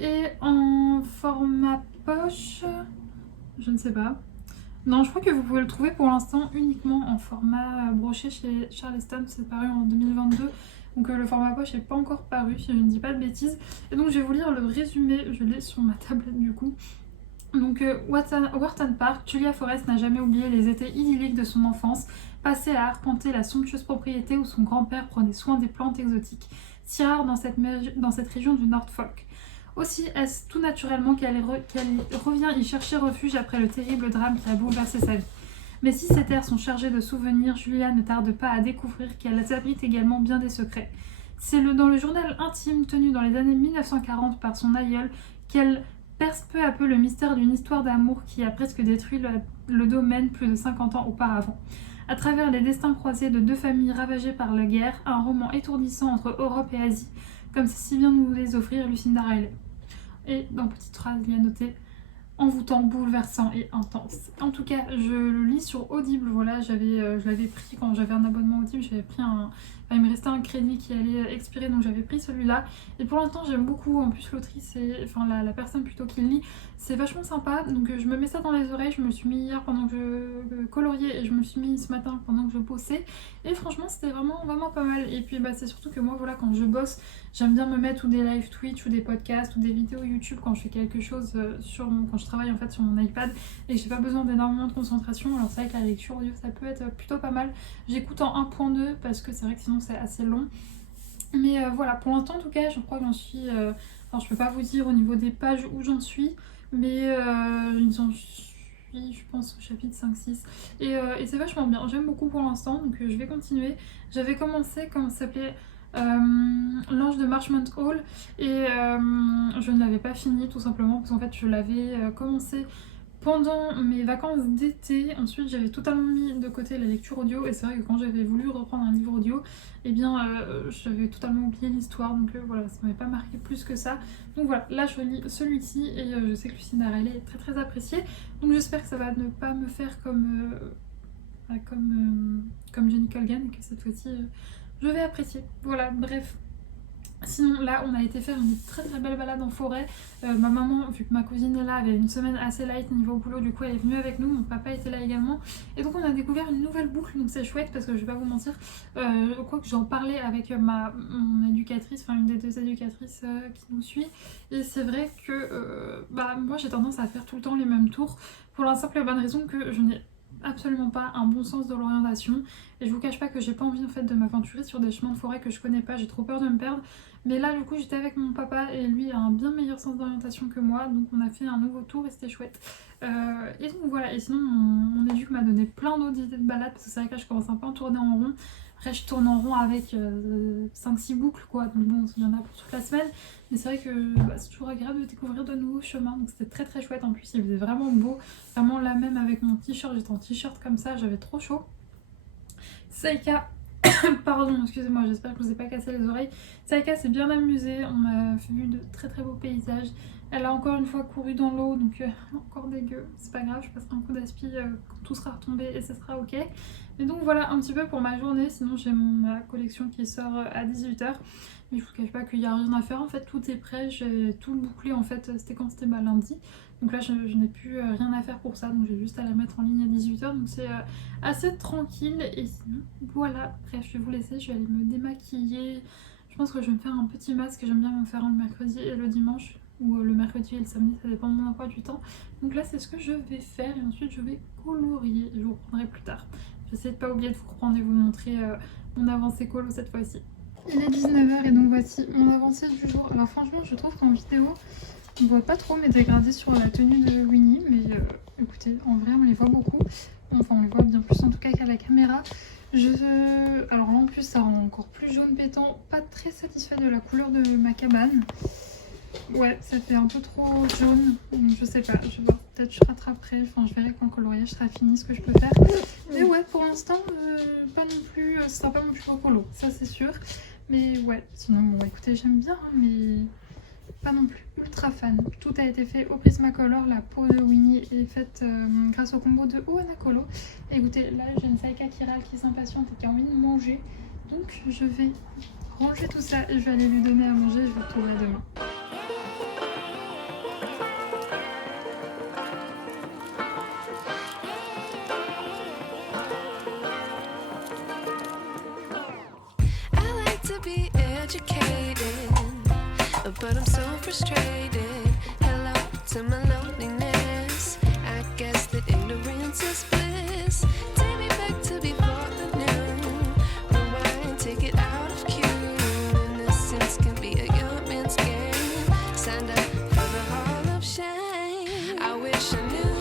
et en format poche, je ne sais pas. Non, je crois que vous pouvez le trouver pour l'instant uniquement en format broché chez Charleston, c'est paru en 2022. Donc le format poche n'est pas encore paru, si je ne dis pas de bêtises. Et donc je vais vous lire le résumé, je l'ai sur ma tablette du coup. Donc Wharton Park, Julia Forrest n'a jamais oublié les étés idylliques de son enfance, passés à arpenter la somptueuse propriété où son grand-père prenait soin des plantes exotiques, si rares dans cette région du Norfolk. Aussi est-ce tout naturellement qu'elle revient y chercher refuge après le terrible drame qui a bouleversé sa vie. Mais si ces terres sont chargées de souvenirs, Julia ne tarde pas à découvrir qu'elles abritent également bien des secrets. C'est dans le journal intime tenu dans les années 1940 par son aïeul qu'elle perce peu à peu le mystère d'une histoire d'amour qui a presque détruit le domaine plus de 50 ans auparavant. À travers les destins croisés de deux familles ravagées par la guerre, un roman étourdissant entre Europe et Asie, comme c'est si bien nous les offrir Lucinda Riley. Et dans petite phrase, il y a noté envoûtant, bouleversant et intense. En tout cas, je le lis sur Audible. Voilà, je l'avais pris quand j'avais un abonnement Audible. J'avais pris il me restait un crédit qui allait expirer, donc j'avais pris celui-là. Et pour l'instant, j'aime beaucoup. En plus, l'autrice, la personne plutôt qui le lit, c'est vachement sympa. Donc je me mets ça dans les oreilles. Je me le suis mis hier pendant que je coloriais et je me le suis mis ce matin pendant que je bossais. Et franchement, c'était vraiment, vraiment pas mal. Et puis, c'est surtout que moi, voilà, quand je bosse, j'aime bien me mettre ou des live Twitch ou des podcasts ou des vidéos YouTube quand je fais quelque chose quand je travaille en fait sur mon iPad et que j'ai pas besoin d'énormément de concentration. Alors c'est vrai que la lecture audio ça peut être plutôt pas mal. J'écoute en 1.2 parce que c'est vrai que sinon c'est assez long. Mais voilà, pour l'instant en tout cas, je crois que j'en suis... alors je peux pas vous dire au niveau des pages où j'en suis, mais j'en suis, je pense, au chapitre 5-6. Et c'est vachement bien, j'aime beaucoup pour l'instant, donc je vais continuer. J'avais commencé, comment ça s'appelait L'Ange de Marchmont Hall et je ne l'avais pas fini tout simplement parce qu'en fait je l'avais commencé pendant mes vacances d'été. Ensuite j'avais totalement mis de côté la lecture audio et c'est vrai que quand j'avais voulu reprendre un livre audio j'avais totalement oublié l'histoire donc voilà, ça m'avait pas marqué plus que ça. Donc voilà, là je lis celui-ci et je sais que Lucinda Riley est très très appréciée, donc j'espère que ça va ne pas me faire comme Jenny Colgan et que cette fois-ci je vais apprécier. Voilà, bref. Sinon là on a été faire une très très belle balade en forêt. Ma maman, vu que ma cousine est là, avait une semaine assez light niveau boulot, du coup elle est venue avec nous, mon papa était là également. Et donc on a découvert une nouvelle boucle, donc c'est chouette parce que je vais pas vous mentir, quoi que j'en parlais avec mon éducatrice, enfin une des deux éducatrices qui nous suit. Et c'est vrai que moi j'ai tendance à faire tout le temps les mêmes tours pour la simple et bonne raison que je n'ai absolument pas un bon sens de l'orientation et je vous cache pas que j'ai pas envie en fait de m'aventurer sur des chemins de forêt que je connais pas, j'ai trop peur de me perdre. Mais là du coup j'étais avec mon papa et lui a un bien meilleur sens d'orientation que moi, donc on a fait un nouveau tour et c'était chouette. Et donc voilà, et sinon mon éduc m'a donné plein d'autres idées de balade parce que c'est vrai que là je commence un peu à tourner en rond. Après je tourne en rond avec 5-6 boucles quoi, donc bon il y en a pour toute la semaine. Mais c'est vrai que c'est toujours agréable de découvrir de nouveaux chemins, donc c'était très très chouette. En plus il faisait vraiment beau, vraiment là même avec mon t-shirt, j'étais en t-shirt comme ça, j'avais trop chaud. Saïka, pardon, excusez-moi, j'espère que je vous ai pas cassé les oreilles. Saïka s'est bien amusée, on a vu de très très beaux paysages. Elle a encore une fois couru dans l'eau, donc encore dégueu, c'est pas grave, je passerai un coup d'aspi quand tout sera retombé et ça sera ok. Et donc voilà un petit peu pour ma journée, sinon j'ai ma collection qui sort à 18h. Mais je vous cache pas qu'il n'y a rien à faire, en fait tout est prêt, j'ai tout bouclé en fait, c'était quand c'était lundi. Donc là je n'ai plus rien à faire pour ça, donc j'ai juste à la mettre en ligne à 18h, donc c'est assez tranquille. Et sinon voilà, bref je vais vous laisser, je vais aller me démaquiller. Je pense que je vais me faire un petit masque, j'aime bien m'en faire un le mercredi et le dimanche, ou le mercredi et le samedi, ça dépend de mon emploi du temps. Donc là c'est ce que je vais faire et ensuite je vais colorier, je vous reprendrai plus tard. J'essaie de pas oublier de vous reprendre et vous montrer mon avancée colo cette fois-ci. Il est 19h et donc voici mon avancée du jour. Alors franchement je trouve qu'en vidéo on voit pas trop mes dégradés sur la tenue de Winnie, mais écoutez en vrai on les voit beaucoup. Enfin on les voit bien plus en tout cas qu'à la caméra. Alors là en plus ça rend encore plus jaune pétant, pas très satisfait de la couleur de ma cabane. Ouais, ça fait un peu trop jaune, donc je sais pas, je vais voir, peut-être je rattraperai, enfin je verrai quand le coloriage sera fini ce que je peux faire. Mais ouais, pour l'instant, pas non plus, ce sera pas non plus trop colo, ça c'est sûr. Mais ouais, sinon bon écoutez j'aime bien, hein, mais pas non plus ultra fan. Tout a été fait au Prismacolor, la peau de Winnie est faite grâce au combo de Oana Colo. Et écoutez, là j'ai une Saika qui râle, qui s'impatiente et qui a envie de manger. Donc je vais ranger tout ça et je vais aller lui donner à manger, je vous retrouverai demain. But I'm so frustrated. Hello to my loneliness. I guess that ignorance is bliss. Take me back to before the noon. Rewind, take it out of cue. Innocence can be a young man's game. Signed up for the hall of shame. I wish I knew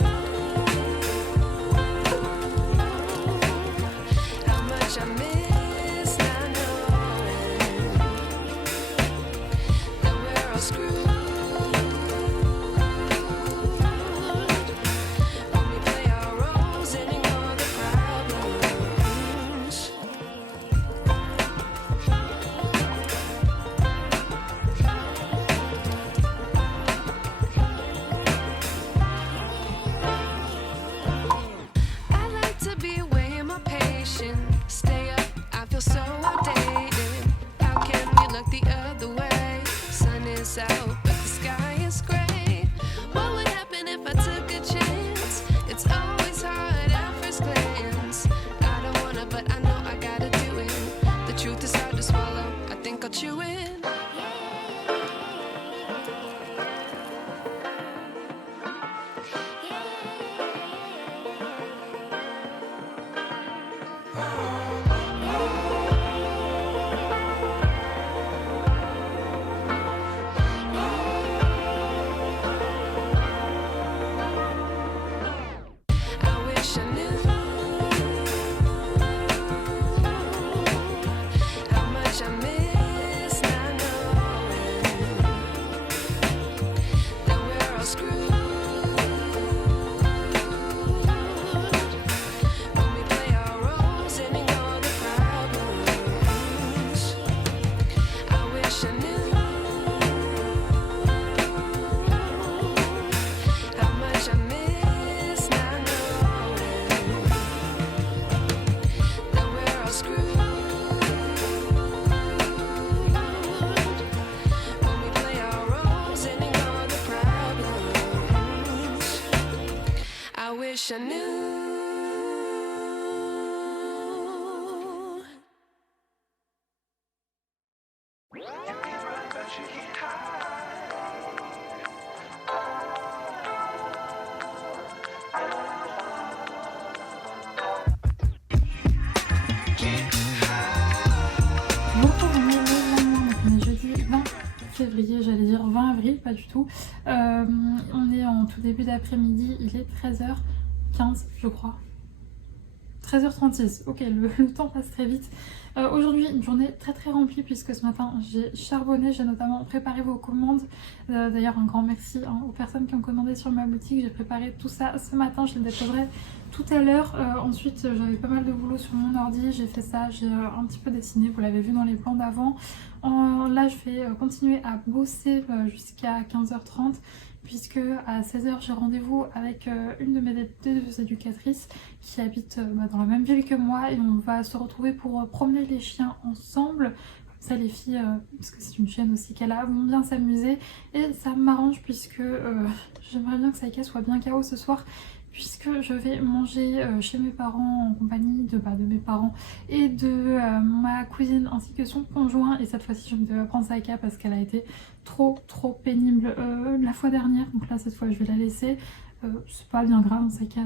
how much I miss not knowing that we're all screwed. When we play our roles and ignore the problems. I like to be away in my patience. Stay up, I feel so outdated. How can we look the other way? Sun is out, but the sky is gray. What would happen if I took a chance? It's always hard at first glance. I don't wanna, but I know I gotta do it. The truth is hard to swallow, I think I'll chew it. I wish I knew how much I miss not knowing that we're all screwed. When we play our roles and ignore the problems. I wish I knew how much I miss not knowing that we're all screwed. When we play our roles and ignore the problems. I wish I knew. Bonjour, on est le lendemain, donc on est jeudi 20 février, j'allais dire 20 avril, pas du tout. On est en tout début d'après-midi, il est 13h15 je crois. 13h36, ok, le temps passe très vite. Aujourd'hui, une journée très très remplie puisque ce matin j'ai charbonné, j'ai notamment préparé vos commandes. D'ailleurs, un grand merci aux personnes qui ont commandé sur ma boutique. J'ai préparé tout ça ce matin, je les déposerai tout à l'heure. Ensuite, j'avais pas mal de boulot sur mon ordi, j'ai fait ça, j'ai un petit peu dessiné, vous l'avez vu dans les plans d'avant. Là, je vais continuer à bosser jusqu'à 15h30. Puisque à 16h j'ai rendez-vous avec une de mes deux éducatrices qui habite dans la même ville que moi et on va se retrouver pour promener les chiens ensemble. Comme ça les filles, parce que c'est une chienne aussi qu'elle a, vont bien s'amuser et ça m'arrange puisque j'aimerais bien que Saika soit bien KO ce soir puisque je vais manger chez mes parents en compagnie de mes parents et de ma cousine ainsi que son conjoint. Et cette fois-ci je me devais prendre Saika parce qu'elle a été trop pénible la fois dernière, donc là cette fois je vais la laisser. C'est pas bien grave, Saika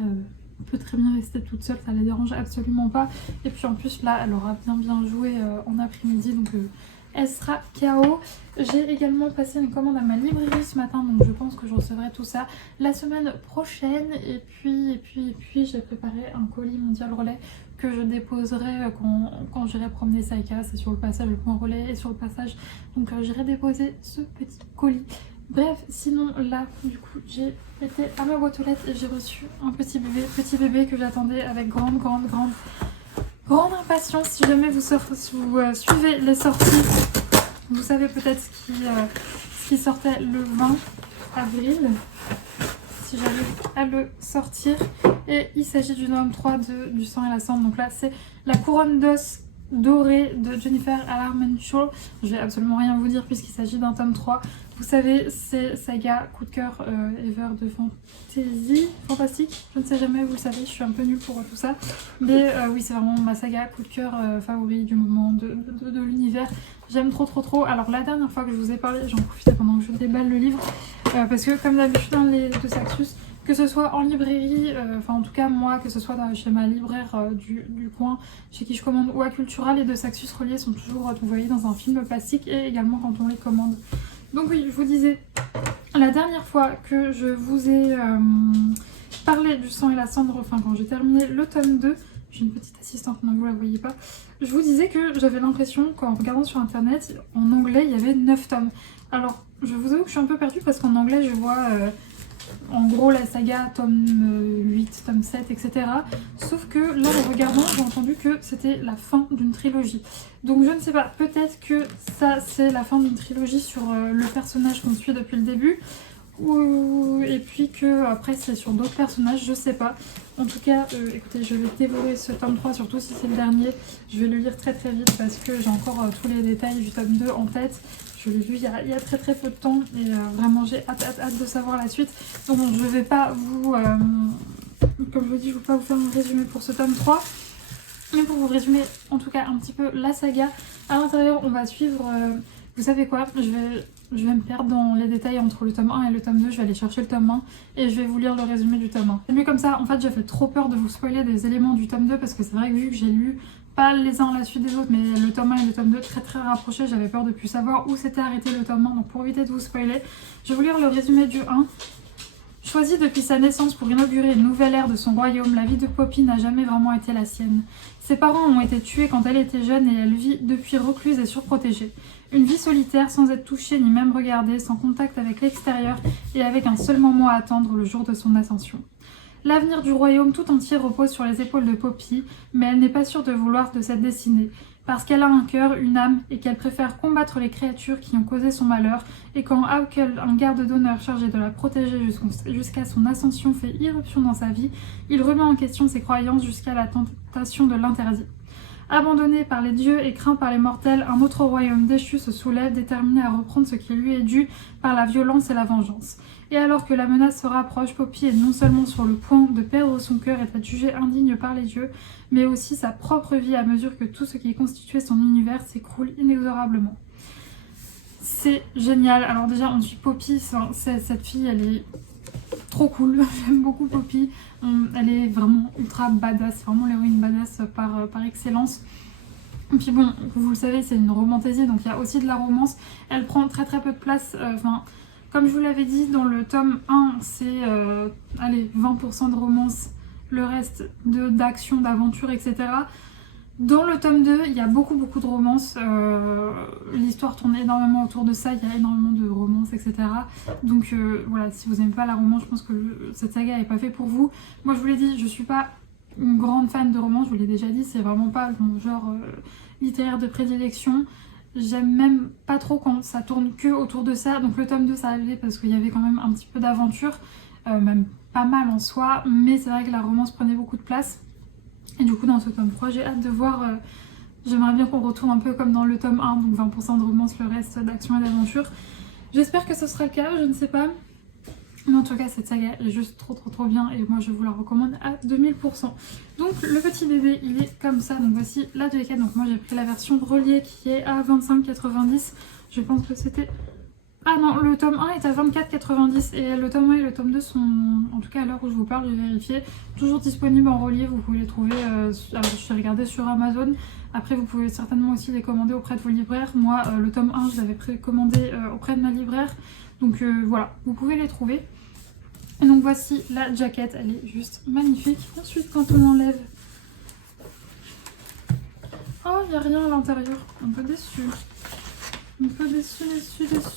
peut très bien rester toute seule, ça la dérange absolument pas. Et puis en plus là elle aura bien joué en après-midi, donc elle sera KO. J'ai également passé une commande à ma librairie ce matin, donc je pense que je recevrai tout ça la semaine prochaine. Et puis j'ai préparé un colis mondial relais que je déposerai quand j'irai promener Saika. C'est sur le passage le point relais et sur le passage, donc j'irai déposer ce petit colis. Bref, sinon là du coup j'ai été à ma boîte aux lettres et j'ai reçu un petit bébé que j'attendais avec grande impatience. Si jamais vous suivez les sorties, vous savez peut-être ce qui sortait le 20 avril. Si j'arrive à le sortir. Et il s'agit du tome 3 du sang et la cendre. Donc là, c'est la couronne d'os dorée de Jennifer Armentrout. Je vais absolument rien vous dire puisqu'il s'agit d'un tome 3. Vous savez, c'est saga coup de cœur ever de fantasy, fantastique. Je ne sais jamais, vous le savez, je suis un peu nulle pour tout ça. Mais oui, c'est vraiment ma saga coup de cœur favori du moment de l'univers. J'aime trop. Alors la dernière fois que je vous ai parlé, j'en profitais pendant que je déballe le livre. Parce que comme d'habitude dans les deux Saxus, que ce soit en librairie, enfin en tout cas moi, que ce soit chez ma libraire du coin, chez qui je commande, ou à Cultura, les deux Saxus reliés sont toujours, vous voyez, dans un film plastique et également quand on les commande. Donc oui, je vous disais, la dernière fois que je vous ai parlé du sang et la cendre, enfin quand j'ai terminé le tome 2, j'ai une petite assistante, non vous la voyez pas, je vous disais que j'avais l'impression qu'en regardant sur internet, en anglais il y avait 9 tomes. Alors je vous avoue que je suis un peu perdue parce qu'en anglais je vois en gros la saga tome 8, tome 7, etc. Sauf que là en regardant j'ai entendu que c'était la fin d'une trilogie. Donc je ne sais pas, peut-être que ça c'est la fin d'une trilogie sur le personnage qu'on suit depuis le début. Et puis que après c'est sur d'autres personnages, je sais pas. En tout cas, écoutez, je vais dévorer ce tome 3, surtout si c'est le dernier. Je vais le lire très vite parce que j'ai encore tous les détails du tome 2 en tête. Je l'ai lu il y a très peu de temps et vraiment j'ai hâte de savoir la suite. Donc bon, je vais pas vous, comme je vous dis, je ne vais pas vous faire un résumé pour ce tome 3. Mais pour vous résumer en tout cas un petit peu la saga, à l'intérieur on va suivre, vous savez quoi, je vais me perdre dans les détails entre le tome 1 et le tome 2, je vais aller chercher le tome 1 et je vais vous lire le résumé du tome 1. C'est mieux comme ça, en fait j'ai fait trop peur de vous spoiler des éléments du tome 2 parce que c'est vrai que vu que j'ai lu pas les uns à la suite des autres mais le tome 1 et le tome 2 très rapprochés, j'avais peur de plus savoir où s'était arrêté le tome 1, donc pour éviter de vous spoiler, je vais vous lire le résumé du 1. Choisie depuis sa naissance pour inaugurer une nouvelle ère de son royaume, la vie de Poppy n'a jamais vraiment été la sienne. Ses parents ont été tués quand elle était jeune et elle vit depuis recluse et surprotégée. Une vie solitaire, sans être touchée ni même regardée, sans contact avec l'extérieur et avec un seul moment à attendre, le jour de son ascension. L'avenir du royaume tout entier repose sur les épaules de Poppy, mais elle n'est pas sûre de vouloir de cette destinée. Parce qu'elle a un cœur, une âme, et qu'elle préfère combattre les créatures qui ont causé son malheur, et quand Haukel, un garde d'honneur chargé de la protéger jusqu'à son ascension, fait irruption dans sa vie, il remet en question ses croyances jusqu'à la tentation de l'interdit. Abandonné par les dieux et craint par les mortels, un autre royaume déchu se soulève, déterminé à reprendre ce qui lui est dû par la violence et la vengeance. Et alors que la menace se rapproche, Poppy est non seulement sur le point de perdre son cœur et d'être jugée indigne par les dieux, mais aussi sa propre vie à mesure que tout ce qui constituait son univers s'écroule inexorablement. C'est génial. Alors déjà, on suit Poppy, cette fille, elle est trop cool. J'aime beaucoup Poppy. Elle est vraiment ultra badass, c'est vraiment l'héroïne badass par excellence. Et puis bon, vous le savez, c'est une romantasy, donc il y a aussi de la romance. Elle prend très peu de place, comme je vous l'avais dit, dans le tome 1, c'est 20% de romance, le reste d'action, d'aventure, etc. Dans le tome 2, il y a beaucoup de romance, l'histoire tourne énormément autour de ça, il y a énormément de romance, etc. Donc voilà, si vous n'aimez pas la romance, je pense que cette saga n'est pas faite pour vous. Moi je vous l'ai dit, je suis pas une grande fan de romance, je vous l'ai déjà dit, c'est vraiment pas mon genre littéraire de prédilection. J'aime même pas trop quand ça tourne que autour de ça, donc le tome 2 ça allait parce qu'il y avait quand même un petit peu d'aventure, même pas mal en soi, mais c'est vrai que la romance prenait beaucoup de place. Et du coup dans ce tome 3 j'ai hâte de voir, j'aimerais bien qu'on retourne un peu comme dans le tome 1, donc 20% de romance, le reste d'action et d'aventure. J'espère que ce sera le cas, je ne sais pas. Mais en tout cas cette saga est juste trop bien et moi je vous la recommande à 2000%. Donc le petit bébé il est comme ça, donc voici la 2 donc moi j'ai pris la version reliée qui est à 25,90. Je pense que c'était... Ah non, le tome 1 est à 24,90 et le tome 1 et le tome 2 sont, en tout cas à l'heure où je vous parle, j'ai vérifié, toujours disponibles en relié, vous pouvez les trouver, alors je vais regarder sur Amazon, après vous pouvez certainement aussi les commander auprès de vos libraires. Moi le tome 1 je l'avais précommandé auprès de ma libraire, donc voilà, vous pouvez les trouver. Et donc voici la jaquette, elle est juste magnifique. Ensuite quand on l'enlève, oh il n'y a rien à l'intérieur, un peu déçu. Un peu déçu.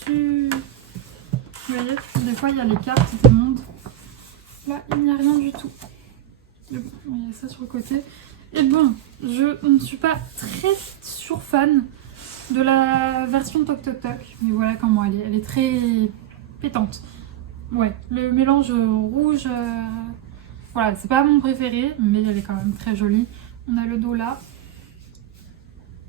Vous voyez, des fois il y a les cartes des mondes. Là, il n'y a rien du tout. Mais bon, il y a ça sur le côté. Et bon, je ne suis pas très fan de la version Toc Toc Toc. Mais voilà comment elle est très pétante. Ouais, le mélange rouge, voilà, c'est pas mon préféré, mais elle est quand même très jolie. On a le dos là.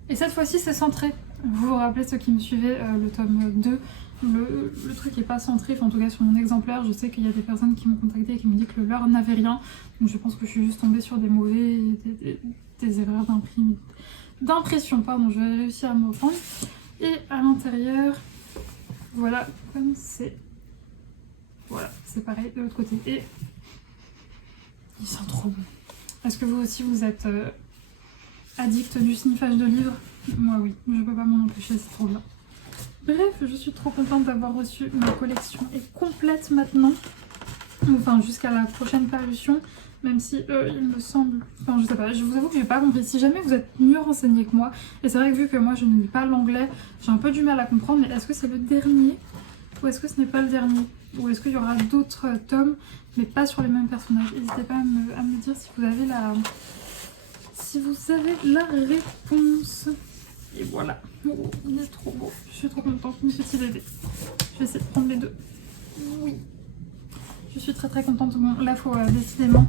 Et cette fois-ci, c'est centré. Vous vous rappelez, ceux qui me suivaient, le tome 2, le truc est pas centré, enfin, en tout cas sur mon exemplaire. Je sais qu'il y a des personnes qui m'ont contacté et qui m'ont dit que le leur n'avait rien. Donc je pense que je suis juste tombée sur des mauvais, des erreurs d'impression. Pardon, je vais réussir à me reprendre. Et à l'intérieur, voilà comme c'est. Voilà, c'est pareil de l'autre côté. Et il sent trop bon. Est-ce que vous aussi vous êtes addict du sniffage de livres? Moi oui, je peux pas m'en empêcher, c'est trop bien. Bref, je suis trop contente d'avoir reçu. Ma collection est complète maintenant. Enfin, jusqu'à la prochaine parution. Même si il me semble... Enfin, je sais pas, je vous avoue que j'ai pas compris. Si jamais vous êtes mieux renseigné que moi, et c'est vrai que vu que moi je ne lis pas l'anglais, j'ai un peu du mal à comprendre, mais est-ce que c'est le dernier? Ou est-ce que ce n'est pas le dernier? Ou est-ce qu'il y aura d'autres tomes, mais pas sur les mêmes personnages? N'hésitez pas à me dire si vous avez la... Si vous avez la réponse. Et voilà. Oh, il est trop beau. Je suis trop contente. Mon petit bébé. Je vais essayer de prendre les deux. Oui. Je suis très très contente. Bon, là, il faut décidément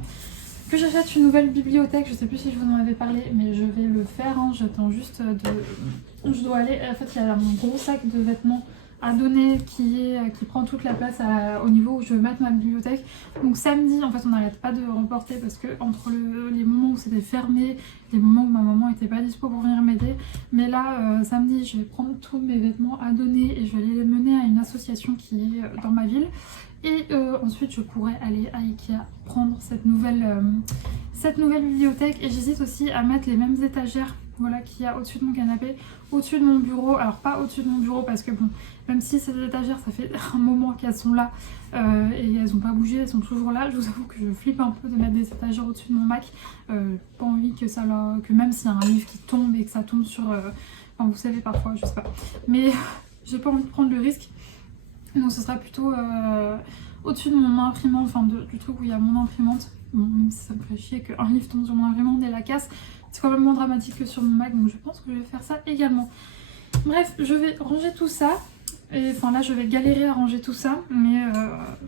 que j'achète une nouvelle bibliothèque. Je sais plus si je vous en avais parlé, mais je vais le faire. Hein. J'attends juste de... Je dois aller... En fait, il y a mon gros sac de vêtements à donner qui prend toute la place au niveau où je veux mettre ma bibliothèque. Donc samedi, en fait, on n'arrête pas de reporter parce que entre les moments où c'était fermé, les moments où ma maman était pas dispo pour venir m'aider, mais là, samedi, je vais prendre tous mes vêtements à donner et je vais les mener à une association qui est dans ma ville. Et ensuite, je pourrais aller à Ikea prendre cette nouvelle bibliothèque. Et j'hésite aussi à mettre les mêmes étagères, voilà, qu'il y a au-dessus de mon canapé, au-dessus de mon bureau. Alors pas au-dessus de mon bureau parce que bon, même si ces étagères, ça fait un moment qu'elles sont là et elles n'ont pas bougé, elles sont toujours là. Je vous avoue que je flippe un peu de mettre des étagères au-dessus de mon Mac. Pas envie que même s'il y a un livre qui tombe et que ça tombe sur... Enfin, vous savez, parfois, je sais pas. Mais j'ai pas envie de prendre le risque. Donc ce sera plutôt au-dessus de mon imprimante, enfin du truc où il y a mon imprimante. Bon, même si ça me fait chier qu'un livre tombe sur mon imprimante et la casse, c'est quand même moins dramatique que sur mon Mac, donc je pense que je vais faire ça également. Bref, je vais ranger tout ça. Et enfin là je vais galérer à ranger tout ça, mais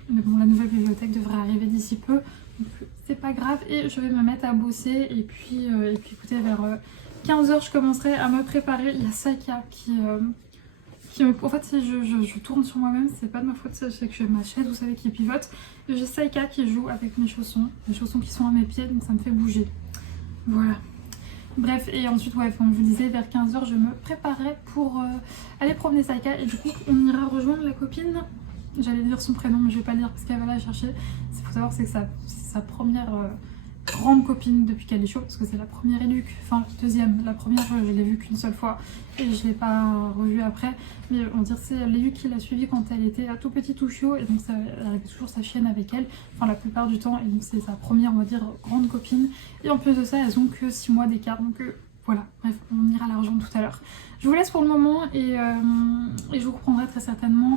bon, la nouvelle bibliothèque devrait arriver d'ici peu, donc c'est pas grave. Et je vais me mettre à bosser et puis écoutez, vers 15h je commencerai à me préparer. Il y a Saika en fait, je tourne sur moi-même, c'est pas de ma faute, c'est que j'ai ma chaise, vous savez, qui pivote. J'ai Saika qui joue avec mes chaussons qui sont à mes pieds, donc ça me fait bouger. Voilà. Bref, et ensuite, ouais, comme je vous disais, vers 15h, je me préparerai pour aller promener Saika. Et du coup, on ira rejoindre la copine. J'allais dire son prénom, mais je vais pas le dire parce qu'elle va la chercher. C'est pour savoir, c'est que c'est sa première grande copine depuis qu'elle est chaude, parce que c'est la première éduque, enfin deuxième. La première, je l'ai vue qu'une seule fois et je l'ai pas revue après. Mais on va dire c'est l'éduque qui l'a suivie quand elle était tout petit, tout chiot, et donc elle avait toujours sa chienne avec elle, enfin la plupart du temps, et donc c'est sa première, on va dire, grande copine. Et en plus de ça, elles ont que 6 mois d'écart, donc voilà. Bref, on ira la rejoindre tout à l'heure. Je vous laisse pour le moment et je vous reprendrai très certainement.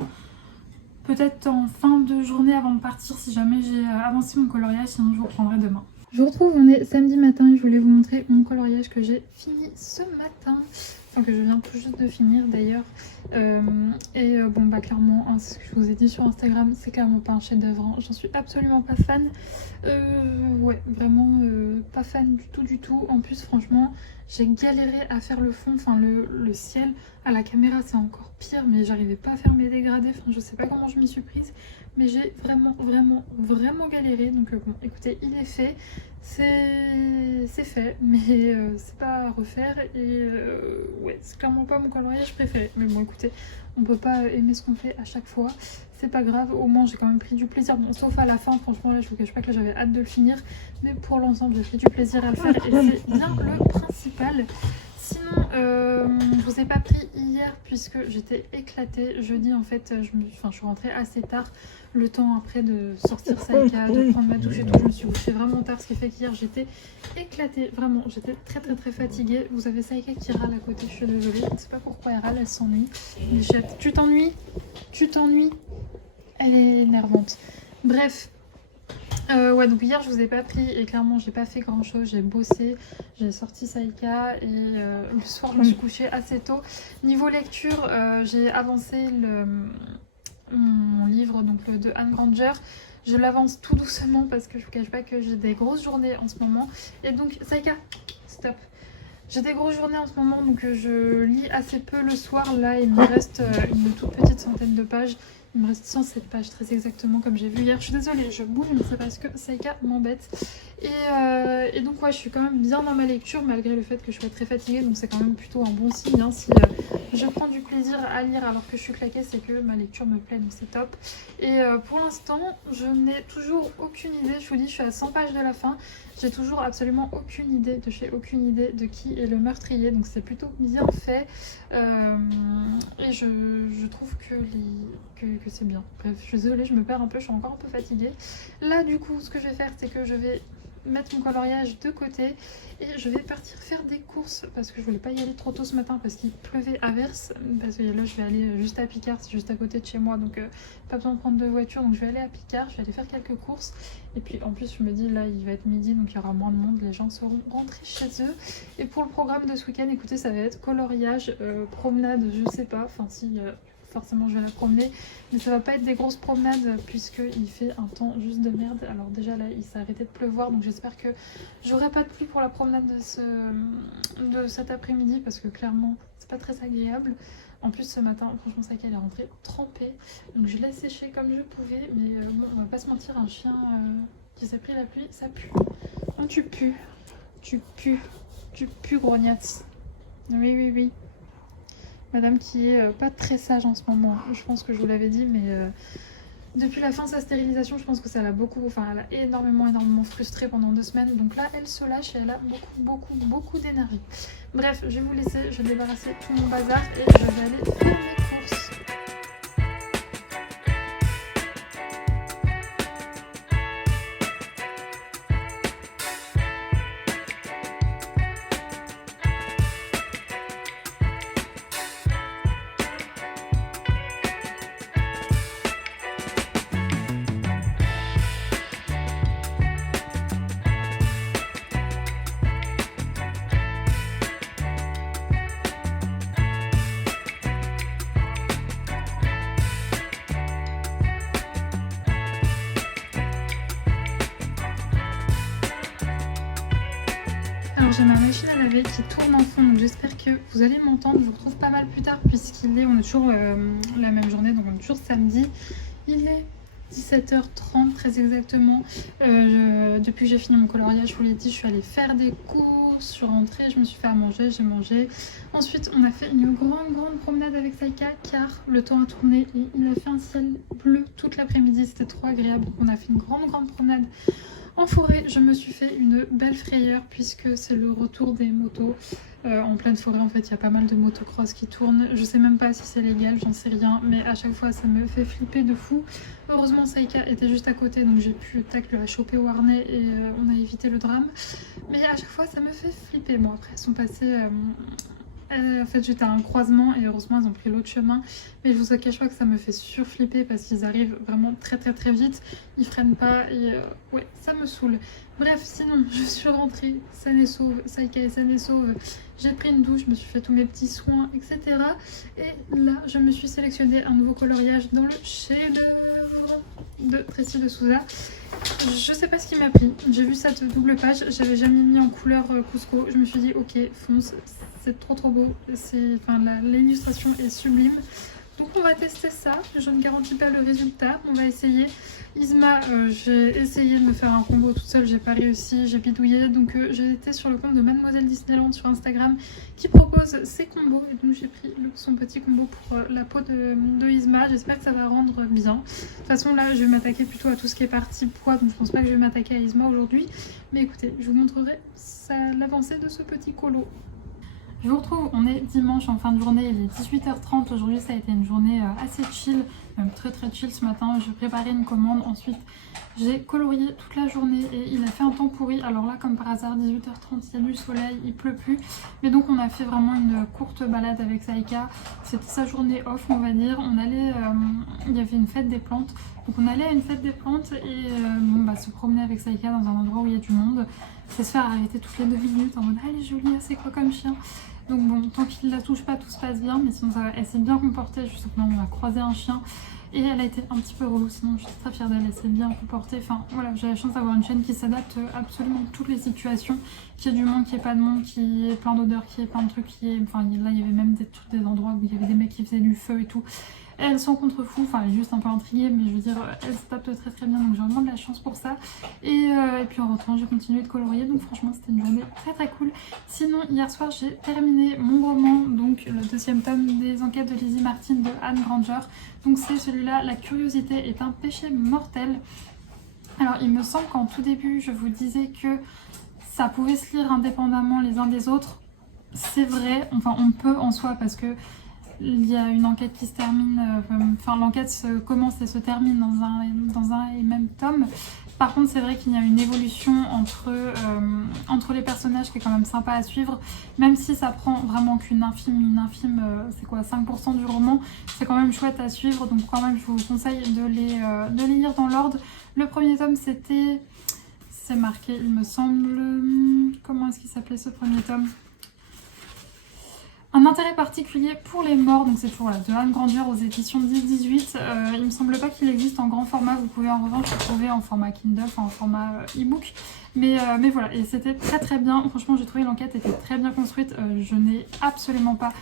Peut-être en fin de journée avant de partir si jamais j'ai avancé mon coloriage, sinon je vous reprendrai demain. Je vous retrouve, on est samedi matin et je voulais vous montrer mon coloriage que j'ai fini ce matin. Enfin que je viens tout juste de finir d'ailleurs. Bon bah clairement, hein, c'est ce que je vous ai dit sur Instagram, c'est clairement pas un chef d'œuvre. Hein. J'en suis absolument pas fan. Ouais, vraiment pas fan du tout. En plus franchement, j'ai galéré à faire le fond, enfin le ciel. À la caméra c'est encore pire, mais j'arrivais pas à faire mes dégradés. Enfin je sais pas comment je m'y suis prise. Mais j'ai vraiment galéré. Donc bon, écoutez, il est fait. C'est fait, mais c'est pas à refaire. Et ouais, c'est clairement pas mon coloriage préféré. Mais bon, écoutez, on peut pas aimer ce qu'on fait à chaque fois. C'est pas grave, au moins j'ai quand même pris du plaisir. Bon, sauf à la fin, franchement, là je vous cache pas que j'avais hâte de le finir. Mais pour l'ensemble, j'ai pris du plaisir à le faire. Et c'est bien le principal. Sinon, je vous ai pas pris hier puisque j'étais éclatée. Jeudi, en fait, je suis rentrée assez tard. Le temps après de sortir Saika, de prendre ma douche et tout, je me suis couchée vraiment tard, ce qui fait qu'hier j'étais éclatée, vraiment, j'étais très fatiguée. Vous avez Saika qui râle à côté, je suis désolée, je ne sais pas pourquoi elle râle, elle s'ennuie. Tu t'ennuies? Elle est énervante. Bref, Ouais, donc hier je vous ai pas pris et clairement j'ai pas fait grand chose, j'ai bossé, j'ai sorti Saïka et le soir je me suis couchée assez tôt. Niveau lecture, j'ai avancé mon livre donc de Anne Granger. Je l'avance tout doucement parce que je vous cache pas que j'ai des grosses journées en ce moment. Et donc Saïka, stop. J'ai des grosses journées en ce moment donc je lis assez peu le soir. Là il me reste une toute petite centaine de pages. Il me reste 107 pages très exactement comme j'ai vu hier. Je suis désolée, je bouge mais c'est parce que Saïka m'embête. Et donc ouais, je suis quand même bien dans ma lecture malgré le fait que je sois très fatiguée. Donc c'est quand même plutôt un bon signe. Hein. Si je prends du plaisir à lire alors que je suis claquée, c'est que ma lecture me plaît, donc c'est top. Et pour l'instant, je n'ai toujours aucune idée. Je vous dis, je suis à 100 pages de la fin. J'ai toujours absolument aucune idée de qui est le meurtrier. Donc c'est plutôt bien fait. Et je trouve que c'est bien. Bref, je suis désolée, je me perds un peu, je suis encore un peu fatiguée. Là, du coup, ce que je vais faire, c'est que je vais mettre mon coloriage de côté et je vais partir faire des courses parce que je voulais pas y aller trop tôt ce matin parce qu'il pleuvait à verse. Parce que là, je vais aller juste à Picard, c'est juste à côté de chez moi, donc pas besoin de prendre de voiture. Donc je vais aller à Picard, je vais aller faire quelques courses. Et puis en plus, je me dis, là, il va être midi, donc il y aura moins de monde, les gens seront rentrés chez eux. Et pour le programme de ce week-end, écoutez, ça va être coloriage, promenade, je sais pas, enfin si... forcément je vais la promener, mais ça va pas être des grosses promenades puisqu'il fait un temps juste de merde. Alors déjà là il s'est arrêté de pleuvoir, donc j'espère que j'aurai pas de pluie pour la promenade de cet après-midi parce que clairement c'est pas très agréable. En plus ce matin franchement Saïka elle est rentrée trempée, donc je l'ai séché comme je pouvais, mais bon on va pas se mentir, un chien qui s'est pris la pluie ça pue. Oh, tu pues grognasse. Oui. Madame qui est pas très sage en ce moment. Je pense que je vous l'avais dit, mais depuis la fin de sa stérilisation, je pense que ça l'a elle a énormément frustrée pendant 2 semaines. Donc là, elle se lâche et elle a beaucoup d'énergie. Bref, je vais vous laisser, je vais débarrasser tout mon bazar et je vais aller faire mes courses. Alors j'ai ma machine à laver qui tourne en fond, donc j'espère que vous allez m'entendre. Je vous retrouve pas mal plus tard on est toujours la même journée, donc on est toujours samedi. Il est 17h30 très exactement. Depuis que j'ai fini mon coloriage, je vous l'ai dit, je suis allée faire des courses, je suis rentrée, je me suis fait à manger, j'ai mangé. Ensuite on a fait une grande promenade avec Saïka car le temps a tourné et il a fait un ciel bleu toute l'après-midi, c'était trop agréable. Donc on a fait une grande promenade en forêt. Je me suis fait une belle frayeur puisque c'est le retour des motos. En pleine forêt en fait il y a pas mal de motocross qui tournent. Je sais même pas si c'est légal, j'en sais rien, mais à chaque fois ça me fait flipper de fou. Heureusement Saïka était juste à côté donc j'ai pu lui la choper au harnais et on a évité le drame. Mais à chaque fois ça me fait flipper. Bon après elles sont passées... en fait j'étais à un croisement et heureusement elles ont pris l'autre chemin, mais je vous cache pas que ça me fait surflipper parce qu'ils arrivent vraiment très vite, ils freinent pas et ouais ça me saoule. Bref, sinon je suis rentrée saine et sauve, Saïka est saine et sauve, j'ai pris une douche, je me suis fait tous mes petits soins etc. Et là je me suis sélectionné un nouveau coloriage dans le chef-d'œuvre de Tracy de Souza. Je sais pas ce qui m'a pris, j'ai vu cette double page, j'avais jamais mis en couleur Cusco, je me suis dit ok fonce, c'est trop beau, l'illustration est sublime. Donc on va tester ça, je ne garantis pas le résultat, on va essayer. Isma, j'ai essayé de me faire un combo toute seule, j'ai pas réussi, j'ai bidouillé. Donc j'ai été sur le compte de Mademoiselle Disneyland sur Instagram qui propose ses combos. Et donc j'ai pris son petit combo pour la peau de Isma, j'espère que ça va rendre bien. De toute façon là je vais m'attaquer plutôt à tout ce qui est partie poids, donc je pense pas que je vais m'attaquer à Isma aujourd'hui. Mais écoutez, je vous montrerai l'avancée de ce petit colo. Je vous retrouve, on est dimanche en fin de journée, il est 18h30, aujourd'hui ça a été une journée assez chill. même très très chill ce matin. J'ai préparé une commande, ensuite j'ai colorié toute la journée et il a fait un temps pourri. Alors là, comme par hasard, 18h30, il y a du soleil, il pleut plus. Mais donc on a fait vraiment une courte balade avec Saïka. C'était sa journée off, on va dire. On allait, il y avait une fête des plantes. Donc on allait à une fête des plantes et se promener avec Saïka dans un endroit où il y a du monde. C'est se faire arrêter toutes les 2 minutes en mode « Ah, elle est jolie, c'est quoi comme chien ?» Donc bon, tant qu'il ne la touche pas, tout se passe bien. Mais sinon, elle s'est bien comportée. Juste que là, on a croisé un chien. Et elle a été un petit peu relou, sinon je suis très fière d'elle, elle s'est bien comportée. Enfin voilà, j'ai la chance d'avoir une chaîne qui s'adapte à absolument toutes les situations. Qu'il y ait du monde, qu'il n'y ait pas de monde, qu'il y ait plein d'odeurs, qu'il y ait plein de trucs. Enfin là, il y avait même des endroits où il y avait des mecs qui faisaient du feu et tout. Elle s'en contre-fout, enfin elle est juste un peu intriguée, mais je veux dire, elle s'adapte très très bien, donc j'ai vraiment de la chance pour ça. Et puis en rentrant, j'ai continué de colorier, donc franchement c'était une journée très très cool. Sinon, hier soir, j'ai terminé mon roman, donc le 2e tome des enquêtes de Lizzie Martin de Anne Granger. Donc c'est celui-là, La curiosité est un péché mortel. Alors il me semble qu'en tout début, je vous disais que ça pouvait se lire indépendamment les uns des autres. C'est vrai, enfin on peut en soi parce que il y a une enquête qui se termine, enfin l'enquête commence et se termine dans un et même tome. Par contre, c'est vrai qu'il y a une évolution entre les personnages qui est quand même sympa à suivre, même si ça prend vraiment qu'une infime, c'est quoi, 5% du roman, c'est quand même chouette à suivre, donc quand même je vous conseille de les lire dans l'ordre. Le premier tome c'est marqué, il me semble, comment est-ce qu'il s'appelait ce premier tome ? Un intérêt particulier pour les morts, donc c'est toujours de Anne Granger aux éditions 10-18. Il me semble pas qu'il existe en grand format, vous pouvez en revanche le trouver en format Kindle, en format e-book. Mais voilà, et c'était très très bien. Franchement, j'ai trouvé l'enquête était très bien construite. Je n'ai absolument pas.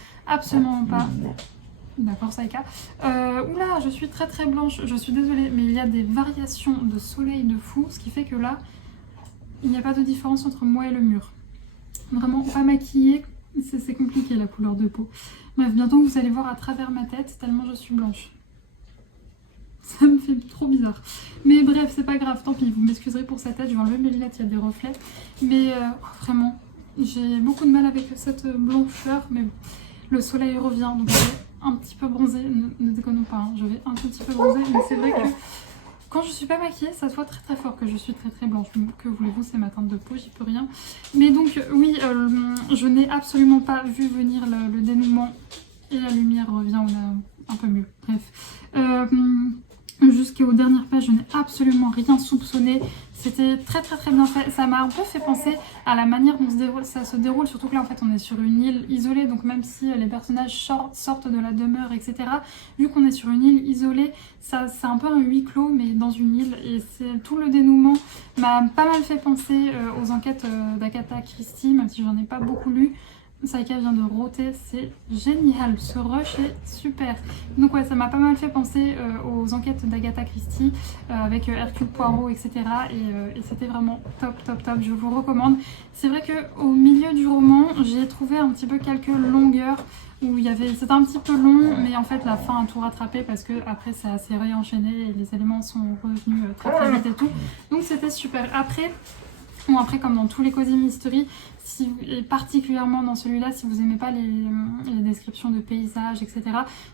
D'accord, Saïka. Oula, je suis très très blanche, je suis désolée, mais il y a des variations de soleil de fou, ce qui fait que là, il n'y a pas de différence entre moi et le mur. Vraiment pas maquillée. C'est compliqué la couleur de peau. Bref, bientôt vous allez voir à travers ma tête tellement je suis blanche. Ça me fait trop bizarre. Mais bref, c'est pas grave, tant pis, vous m'excuserez pour cette tête, je vais enlever mes lunettes, il y a des reflets. Mais vraiment, j'ai beaucoup de mal avec cette blancheur, mais bon, le soleil revient, donc je vais un petit peu bronzer, ne déconnons pas, hein, je vais un tout petit peu bronzer, mais c'est vrai que quand je suis pas maquillée, ça se voit très très fort que je suis très très blanche. Que voulez-vous, c'est ma teinte de peau, j'y peux rien. Mais donc oui, je n'ai absolument pas vu venir le dénouement et la lumière revient, on a un peu mieux. Bref, jusqu'aux dernières pages, je n'ai absolument rien soupçonné. C'était très très très bien fait. Ça m'a un peu fait penser à la manière dont ça se déroule, surtout que là en fait on est sur une île isolée, donc même si les personnages sortent de la demeure, etc. Vu qu'on est sur une île isolée, c'est un peu un huis clos mais dans une île, et tout le dénouement m'a pas mal fait penser aux enquêtes d'Agatha Christie, même si j'en ai pas beaucoup lu. Saïka vient de roter, c'est génial, ce rush est super. Donc ouais, ça m'a pas mal fait penser aux enquêtes d'Agatha Christie avec Hercule Poirot, etc. Et c'était vraiment top, je vous recommande. C'est vrai qu'au milieu du roman, j'ai trouvé un petit peu quelques longueurs où c'était un petit peu long, mais en fait la fin a tout rattrapé parce que après ça s'est réenchaîné et les éléments sont revenus très très vite et tout. Donc c'était super. Après, comme dans tous les Cozy Mystery, et particulièrement dans celui-là, si vous n'aimez pas les descriptions de paysages, etc.,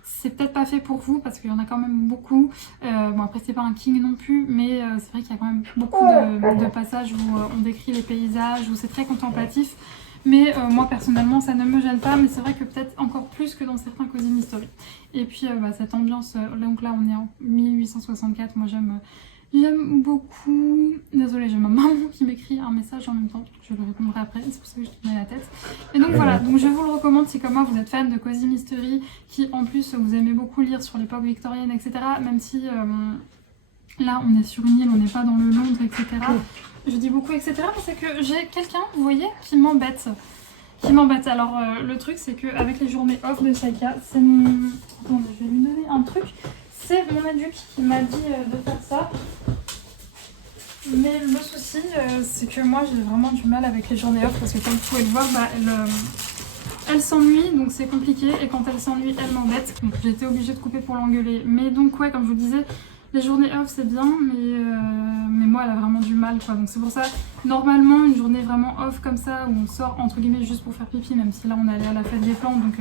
c'est peut-être pas fait pour vous parce qu'il y en a quand même beaucoup. Bon, après, c'est pas un king non plus, mais c'est vrai qu'il y a quand même beaucoup de passages où on décrit les paysages, où c'est très contemplatif. Mais moi, personnellement, ça ne me gêne pas, mais c'est vrai que peut-être encore plus que dans certains Cozy Mystery. Et puis, cette ambiance, donc là, on est en 1864, moi j'aime beaucoup. Désolée, j'ai ma maman qui m'écrit un message en même temps. Je le répondrai après, c'est pour ça que je tournais la tête. Et donc voilà, donc je vous le recommande si comme moi vous êtes fan de Cozy Mystery, qui en plus vous aimez beaucoup lire sur l'époque victorienne, etc. Même si là on est sur une île, on n'est pas dans le Londres, etc. Je dis beaucoup, etc. mais c'est que j'ai quelqu'un, vous voyez, qui m'embête. Alors le truc c'est qu'avec les journées off de Saïka, c'est mon... Attendez, je vais lui donner un truc. C'est mon adulte qui m'a dit de faire ça. Mais le souci, c'est que moi j'ai vraiment du mal avec les journées off parce que comme vous pouvez le voir, elle s'ennuie, donc c'est compliqué. Et quand elle s'ennuie, elle m'embête. Donc j'ai été obligée de couper pour l'engueuler. Mais donc ouais, comme je vous disais, les journées off c'est bien, mais moi elle a vraiment du mal quoi. Donc c'est pour ça, normalement une journée vraiment off comme ça, où on sort entre guillemets juste pour faire pipi, même si là on allait à la fête des plantes, donc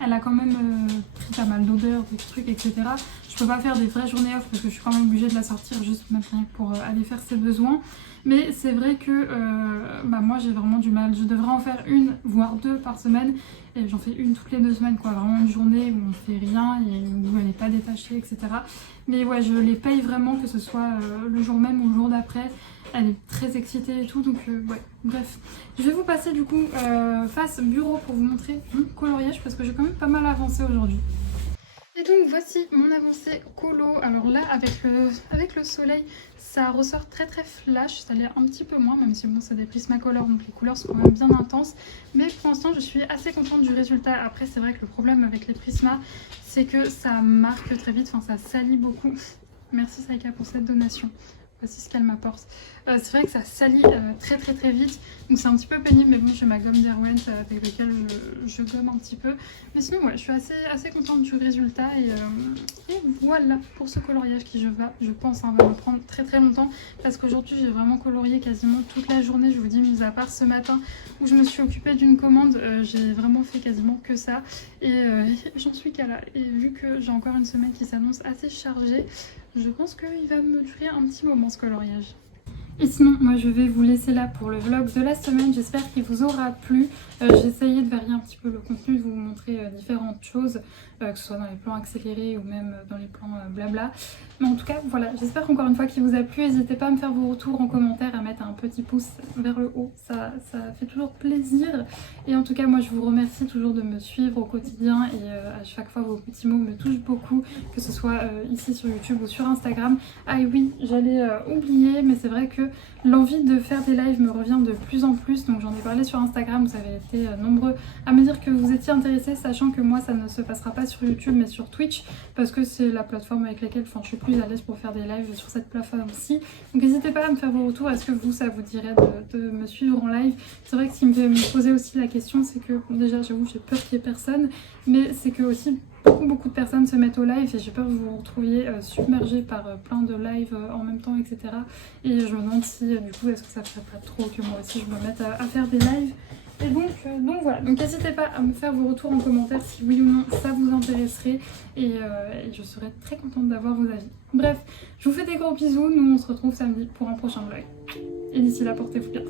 elle a quand même pris pas mal d'odeurs, des trucs, etc. Je peux pas faire des vraies journées off parce que je suis quand même obligée de la sortir juste maintenant pour aller faire ses besoins. Mais c'est vrai que moi j'ai vraiment du mal. Je devrais en faire une, voire deux par semaine. Et j'en fais une toutes les 2 semaines, quoi. Vraiment une journée où on fait rien et où elle n'est pas détachée, etc. Mais ouais, je les paye vraiment, que ce soit le jour même ou le jour d'après. Elle est très excitée et tout, donc ouais, bref. Je vais vous passer du coup face bureau pour vous montrer mon coloriage parce que j'ai quand même pas mal avancé aujourd'hui. Et donc voici mon avancée colo. Alors là avec le soleil ça ressort très très flash, ça l'est un petit peu moins, même si bon c'est des Prismacolor donc les couleurs sont quand même bien intenses. Mais pour l'instant je suis assez contente du résultat. Après c'est vrai que le problème avec les Prisma c'est que ça marque très vite, enfin ça salit beaucoup. Merci Saïka pour cette donation. Voici ce qu'elle m'apporte. C'est vrai que ça salit très vite, donc c'est un petit peu pénible, mais bon j'ai ma gomme Derwent avec laquelle je gomme un petit peu. Mais sinon ouais, je suis assez contente du résultat et voilà pour ce coloriage qui je pense va me prendre très longtemps parce qu'aujourd'hui j'ai vraiment colorié quasiment toute la journée, je vous dis, mis à part ce matin où je me suis occupée d'une commande, j'ai vraiment fait quasiment que ça et j'en suis qu'à là. Et vu que j'ai encore une semaine qui s'annonce assez chargée, je pense qu'il va me durer un petit moment ce coloriage. Et sinon, moi je vais vous laisser là pour le vlog de la semaine, j'espère qu'il vous aura plu. J'ai essayé de varier un petit peu le contenu, de vous montrer différentes choses, que ce soit dans les plans accélérés ou même dans les plans blabla. Mais en tout cas, voilà, j'espère encore une fois qu'il vous a plu. N'hésitez pas à me faire vos retours en commentaire, à mettre un petit pouce vers le haut, ça fait toujours plaisir. Et en tout cas, moi je vous remercie toujours de me suivre au quotidien et à chaque fois vos petits mots me touchent beaucoup, que ce soit ici sur YouTube ou sur Instagram. Ah oui, j'allais oublier, mais c'est vrai que l'envie de faire des lives me revient de plus en plus, donc j'en ai parlé sur Instagram, vous avez été nombreux à me dire que vous étiez intéressés, sachant que moi ça ne se passera pas sur YouTube mais sur Twitch, parce que c'est la plateforme avec laquelle je suis plus à l'aise pour faire des lives sur cette plateforme-ci. Donc n'hésitez pas à me faire vos retours, est-ce que vous ça vous dirait de me suivre en live? C'est vrai que ce qui me fait me poser aussi la question, c'est que bon, déjà j'avoue j'ai peur qu'il y ait personne, mais c'est que aussi beaucoup de personnes se mettent au live et j'ai peur que vous vous retrouviez submergé par plein de lives en même temps, etc. Et je me demande si du coup est-ce que ça ferait pas trop que moi aussi je me mette à faire des lives. Et donc voilà, donc n'hésitez pas à me faire vos retours en commentaire si oui ou non ça vous intéresserait et je serais très contente d'avoir vos avis. Bref, je vous fais des gros bisous, nous on se retrouve samedi pour un prochain vlog. Et d'ici là, portez-vous bien.